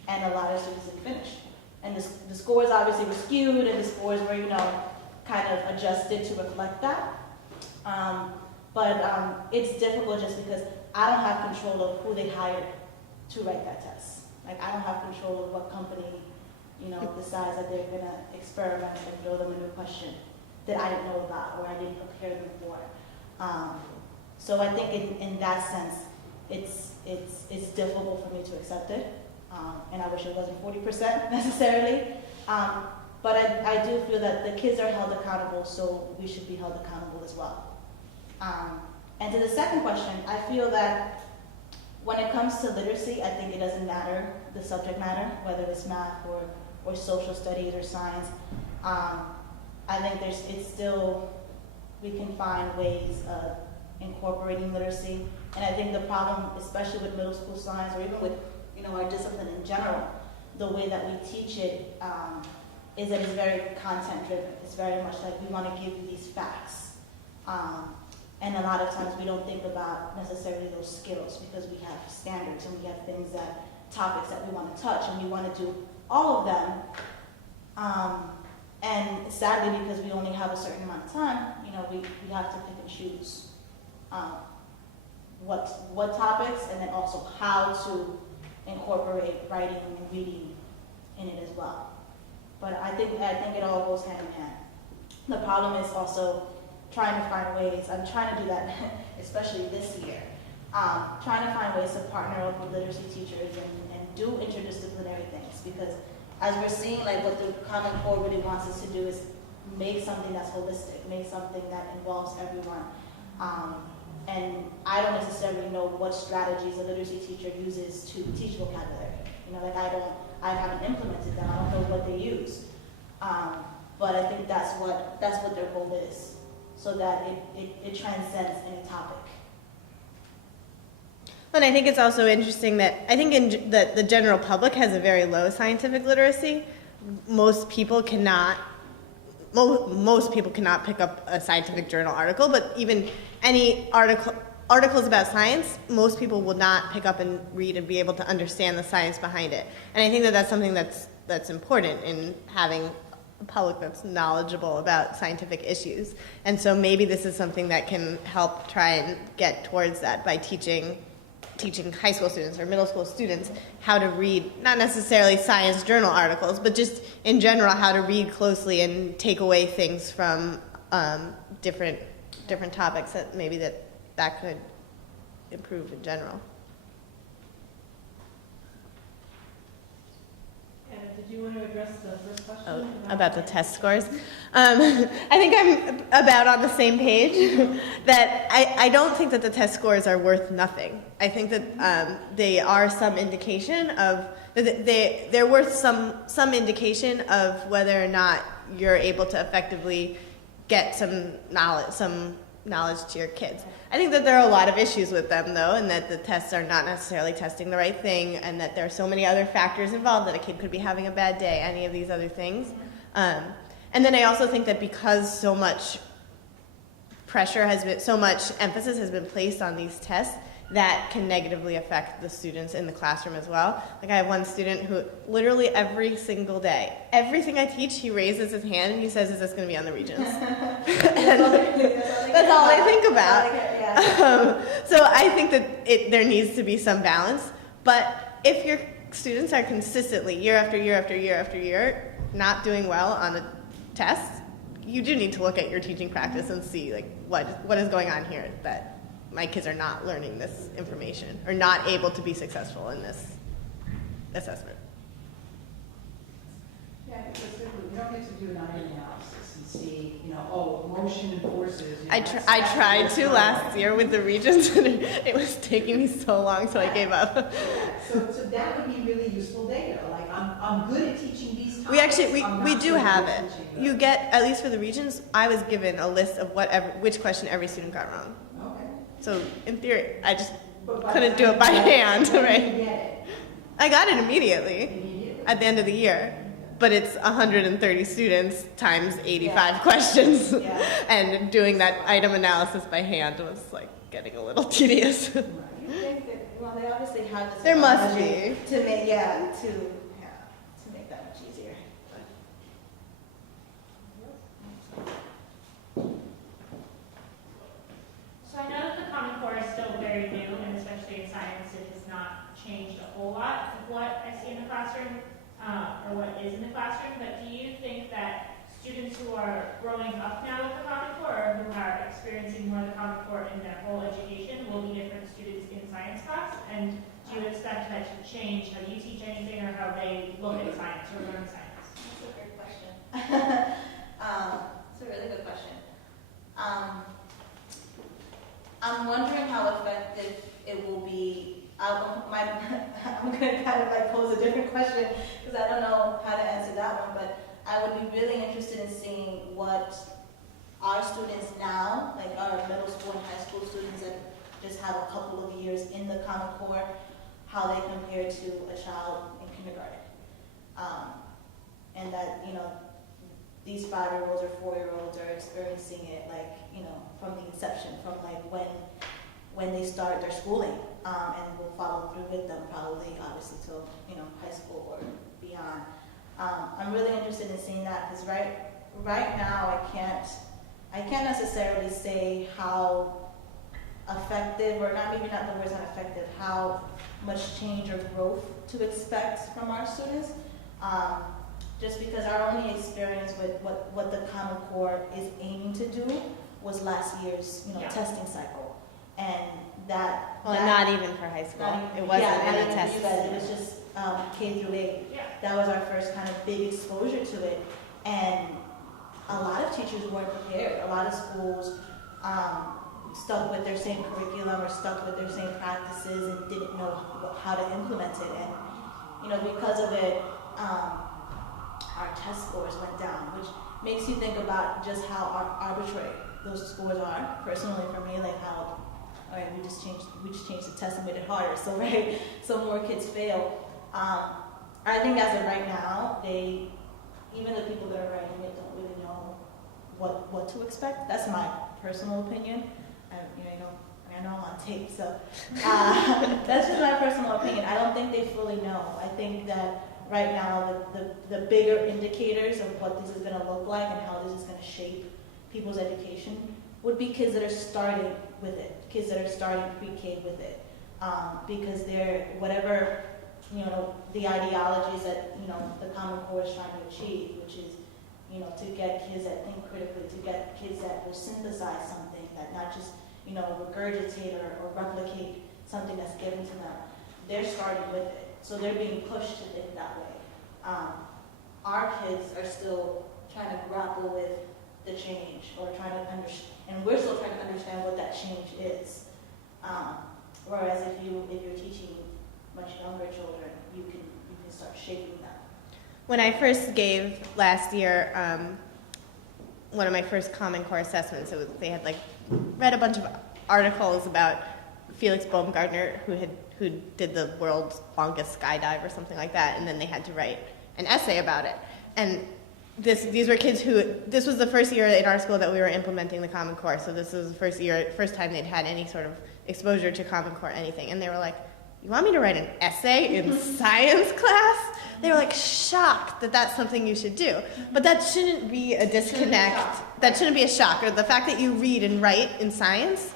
and a lot of students didn't finish. And the scores obviously were skewed, and the scores were, kind of adjusted to reflect that. But it's difficult just because I don't have control of who they hired to write that test. Like, I don't have control of what company, decides that they're gonna experiment and throw them a new question that I didn't know about or I didn't prepare them for. So I think in that sense, it's difficult for me to accept it, and I wish it wasn't 40% necessarily. But I do feel that the kids are held accountable, so we should be held accountable as well. And to the second question, I feel that when it comes to literacy, I think it doesn't matter the subject matter, whether it's math or social studies or science. I think we can find ways of incorporating literacy. And I think the problem, especially with middle school science or even with our discipline in general, the way that we teach it is that it's very content driven. It's very much like we want to give you these facts. And a lot of times we don't think about necessarily those skills because we have standards and we have topics that we want to touch and we want to do all of them. And sadly, because we only have a certain amount of time, we have to pick and choose what topics and then also how to incorporate writing and reading in it as well. But I think it all goes hand in hand. The problem is also trying to find ways. I'm trying to do that, especially this year. Trying to find ways to partner up with literacy teachers and do interdisciplinary things, because as we're seeing, like what the Common Core really wants us to do is make something that's holistic, make something that involves everyone. And I don't necessarily know what strategies a literacy teacher uses to teach vocabulary. I haven't implemented them. I don't know what they use. But I think that's what their goal is, so that it transcends any topic. And I think it's also interesting that I think that the general public has a very low scientific literacy. Most people cannot pick up a scientific journal article, but even any articles about science, most people will not pick up and read and be able to understand the science behind it. And I think that that's something that's important in having a public that's knowledgeable about scientific issues. And so maybe this is something that can help try and get towards that by teaching high school students or middle school students how to read, not necessarily science journal articles, but just in general how to read closely and take away things from different topics that maybe that could improve in general. Anna, did you want to address the first question? About the test scores. I think I'm about on the same page that I don't think that the test scores are worth nothing. I think that they are some indication of, they're worth some indication of whether or not you're able to effectively get some knowledge to your kids. I think that there are a lot of issues with them, though, and that the tests are not necessarily testing the right thing, and that there are so many other factors involved, that a kid could be having a bad day, any of these other things. And then I also think that because so much so much emphasis has been placed on these tests, that can negatively affect the students in the classroom as well. Like I have one student who literally every single day, everything I teach, he raises his hand and he says, "Is this going to be on the Regents?" That's all they think about. So I think that there needs to be some balance. But if your students are consistently, year after year after year after year, not doing well on a test, you do need to look at your teaching practice and see like what is going on here, that my kids are not learning this information or not able to be successful in this assessment. Yeah, because you don't get to do an item analysis and see, motion and forces. I tried to last year with the Regents, and it was taking me so long, so I gave up. So that would be really useful data. Like I'm good at teaching these topics. We do have it. You get, at least for the Regents, I was given a list of which question every student got wrong. Okay. So in theory, I just couldn't do it by hand, right? I got it immediately at the end of the year, but it's 130 students times 85 questions, and doing that item analysis by hand was like getting a little tedious. You think that, well, they obviously have this. There must be to make to make that much easier. So I know that the Common Core is still very new, and especially in science, it has not changed a whole lot. What I see students who are growing up now with the Common Core or who are experiencing more of the Common Core in their whole education will be different students in science class? And do you expect that to change how you teach anything or how they look at science or learn science? That's a great question. It's a really good question. I'm wondering how effective it will be. I'm going to kind of like pose a different question because I don't know how to answer that one, but I would be really interested in seeing what our students now, like our middle school and high school students that just have a couple of years in the Common Core, how they compare to a child in kindergarten. And that, you know, these 5-year-olds or 4-year-olds are experiencing it like, you know, from the inception, from like when they start their schooling, and we'll follow through with them probably, obviously, till, you know, high school or beyond. I'm really interested in seeing that because right now I can't necessarily say how effective, or not, maybe not the words not effective, how much change or growth to expect from our students. Just because our only experience with what the Common Core is aiming to do was last year's, you know, testing cycle. And that... Well, not even for high school. It wasn't in a test. It was just K through 8. Yeah. That was our first kind of big exposure to it. And a lot of teachers weren't prepared. A lot of schools stuck with their same curriculum or stuck with their same practices and didn't know how to implement it. And, you know, because of it, our test scores went down, which makes you think about just how arbitrary those scores are. Personally, for me, like how, all right, we just changed the test and made it harder, so right, so more kids fail. I think as of right now, even the people that are writing it don't really know what to expect. That's my personal opinion. I know I'm on tape, so that's just my personal opinion. I don't think they fully know. I think that right now, the bigger indicators of what this is going to look like and how this is going to shape people's education would be kids that are starting with it, kids that are starting pre-K with it, because they're, whatever, you know, the ideologies that, you know, the Common Core is trying to achieve, which is, you know, to get kids that think critically, to get kids that will synthesize something, that not just, you know, regurgitate or replicate something that's given to them. They're starting with it. So they're being pushed to think that way. Our kids are still trying to grapple with the change, or trying to understand, and we're still trying to understand what that change is. Whereas if you're teaching much younger children, you can start shaping them. When I first gave last year, one of my first Common Core assessments, they had like read a bunch of articles about Felix Baumgartner, who did the world's longest skydive or something like that, and then they had to write an essay about it. And these were kids this was the first year in our school that we were implementing the Common Core, so this was the first time they'd had any sort of exposure to Common Core anything. And they were like, you want me to write an essay in science class? They were like shocked that that's something you should do. But that shouldn't be a disconnect. That shouldn't be a shock. Or the fact that you read and write in science,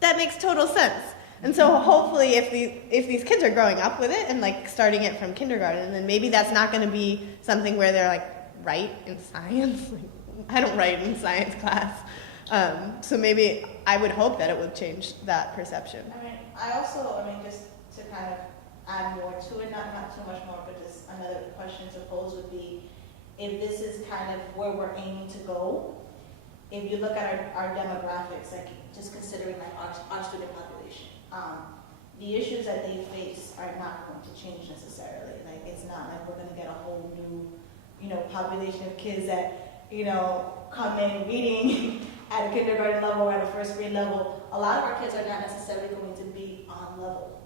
that makes total sense. And so hopefully if these kids are growing up with it and like starting it from kindergarten, then maybe that's not going to be something where they're like, write in science? Like, I don't write in science class. So maybe I would hope that it would change that perception. I mean, just to kind of add more to it, not too much more, but just another question to pose would be, if this is kind of where we're aiming to go, if you look at our demographics, like just considering like our student population, the issues that they face are not going to change necessarily. Like, it's not like we're going to get a whole new, you know, population of kids that, you know, come in reading at a kindergarten level or at a first grade level. A lot of our kids are not necessarily going to be on level,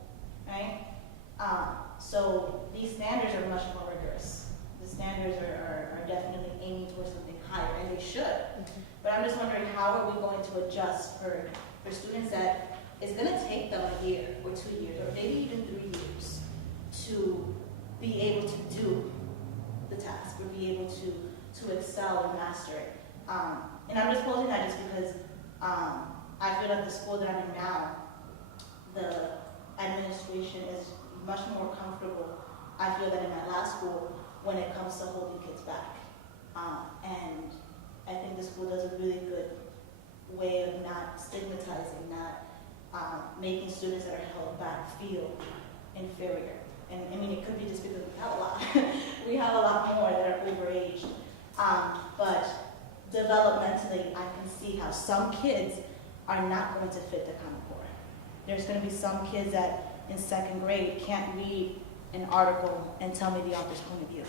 right? So these standards are much more rigorous. The standards are definitely aiming towards something higher, and they should. Mm-hmm. But I'm just wondering, how are we going to adjust for students that it's going to take them a year or 2 years or maybe even 3 years to be able to do the task or be able to excel and master it. And I'm just posing that just because I feel like the school that I'm in now, the administration is much more comfortable, I feel, than in my last school when it comes to holding kids back. And elementary school does a really good way of not stigmatizing, not making students that are held back feel inferior. And I mean, it could be just because we have a lot. We have a lot more that are overaged. But developmentally, I can see how some kids are not going to fit the Common Core. There's going to be some kids that in second grade can't read an article and tell me the author's point of view.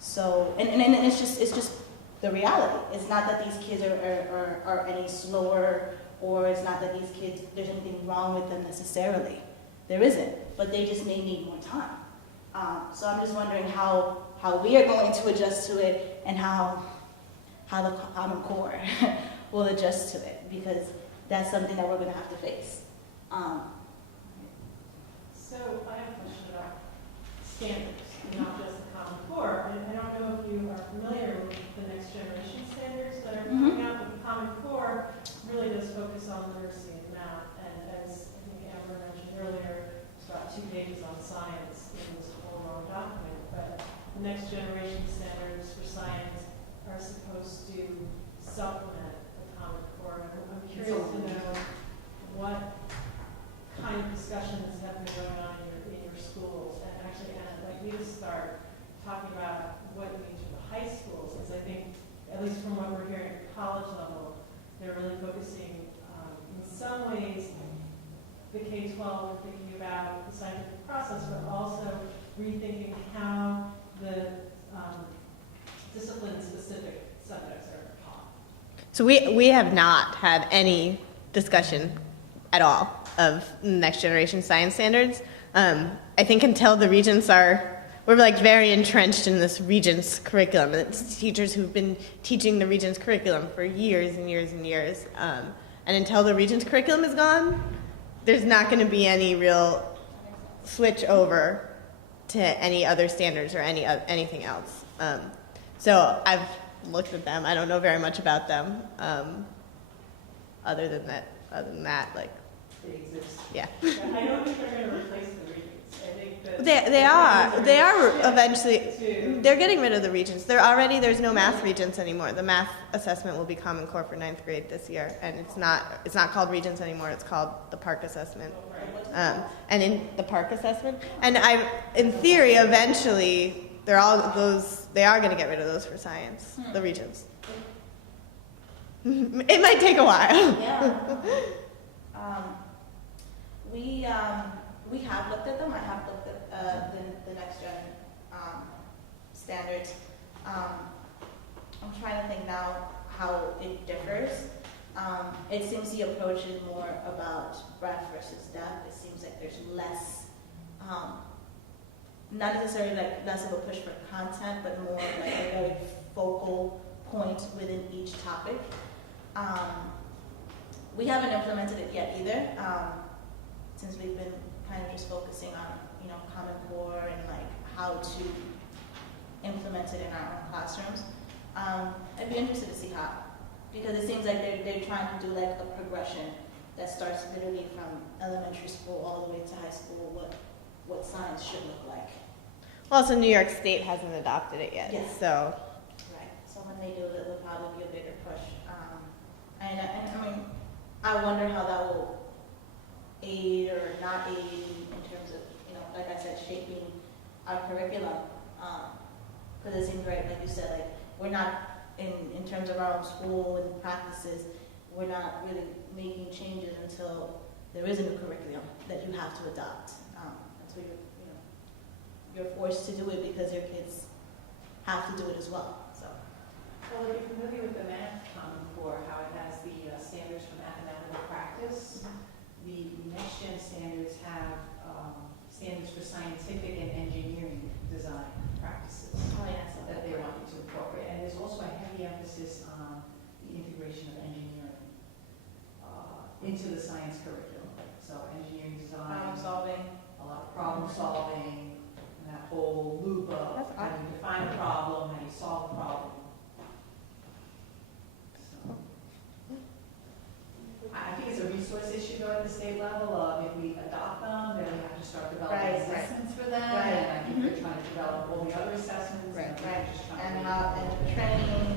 So, and it's just the reality. It's not that these kids are any slower, or it's not that these kids, there's anything wrong with them necessarily. There isn't, but they just may need more time. So I'm just wondering how we are going to adjust to it, and how the Common Core will adjust to it, because that's something that we're going to have to face. So I have a question about standards, not just the Common Core. And I don't know if you are familiar with the next generation standards that are coming out, but the Common Core really does focus on literacy and math. And as I think Amber mentioned earlier, it's about 2 pages on science in this whole long document. But the next generation standards for science are supposed to supplement the Common Core. I'm curious to know what kind of discussions have been going on in your schools, and actually, I'd like you to start talking about what it means for the high schools, because I think, at least from what we're hearing at the college level, they're really focusing in some ways the K-12 are thinking about the scientific process, but also rethinking how the discipline-specific subjects are taught. So we have not had any discussion at all of next generation science standards. I think until the regents we're like very entrenched in this regents curriculum. It's teachers who've been teaching the regents curriculum for years and years and years. And until the regents curriculum is gone, there's not going to be any real switch over to any other standards or anything else. So I've looked at them. I don't know very much about them. Other than that, like, They exist. yeah. I don't think they're going to replace the regents. I think that They are eventually. They're getting rid of the regents. There's no math regents anymore. The math assessment will be Common Core for 9th grade this year, and it's not called regents anymore. It's called the Park Assessment. And in the Park Assessment, and in theory, eventually they are going to get rid of those for science. The regents. It might take a while. Yeah. We have looked at them. I have looked at the next gen standards. I'm trying to think now how it differs. It seems the approach is more about breadth versus depth. It seems like there's less, not necessarily like less of a push for content, but more like a very focal point within each topic. We haven't implemented it yet either, since we've been kind of just focusing on, Common Core and like how to implement it in our own classrooms. I'd be interested to see how, because it seems like they're trying to do like a progression that starts literally from elementary school all the way to high school, what science should look like. Well, so New York State hasn't adopted it yet, Yes. so. Right. So when they do it, it'll probably be a bigger push. And I mean, I wonder how that will aid or not aid in terms of, like I said, shaping our curriculum. Because it seems right, like you said, like we're not in terms of our own school and practices, we're not really making changes until there is a new curriculum that you have to adopt. Until you're forced to do it because your kids have to do it as well. So. Well, if you're familiar with the math Common Core, how it has the standards for mathematical practice, the next gen standards have standards for scientific and engineering design practices that they want you to incorporate. And there's also a heavy emphasis on the integration of engineering into the science curriculum. So engineering design, a lot of problem solving, and that whole loop of how you define a problem, how you solve a problem. I think it's a resource issue though at the state level of if we adopt them, then we have to start developing assessments for them. Right. And I think they're trying to develop all the other assessments. Right. And they're just trying And to how and training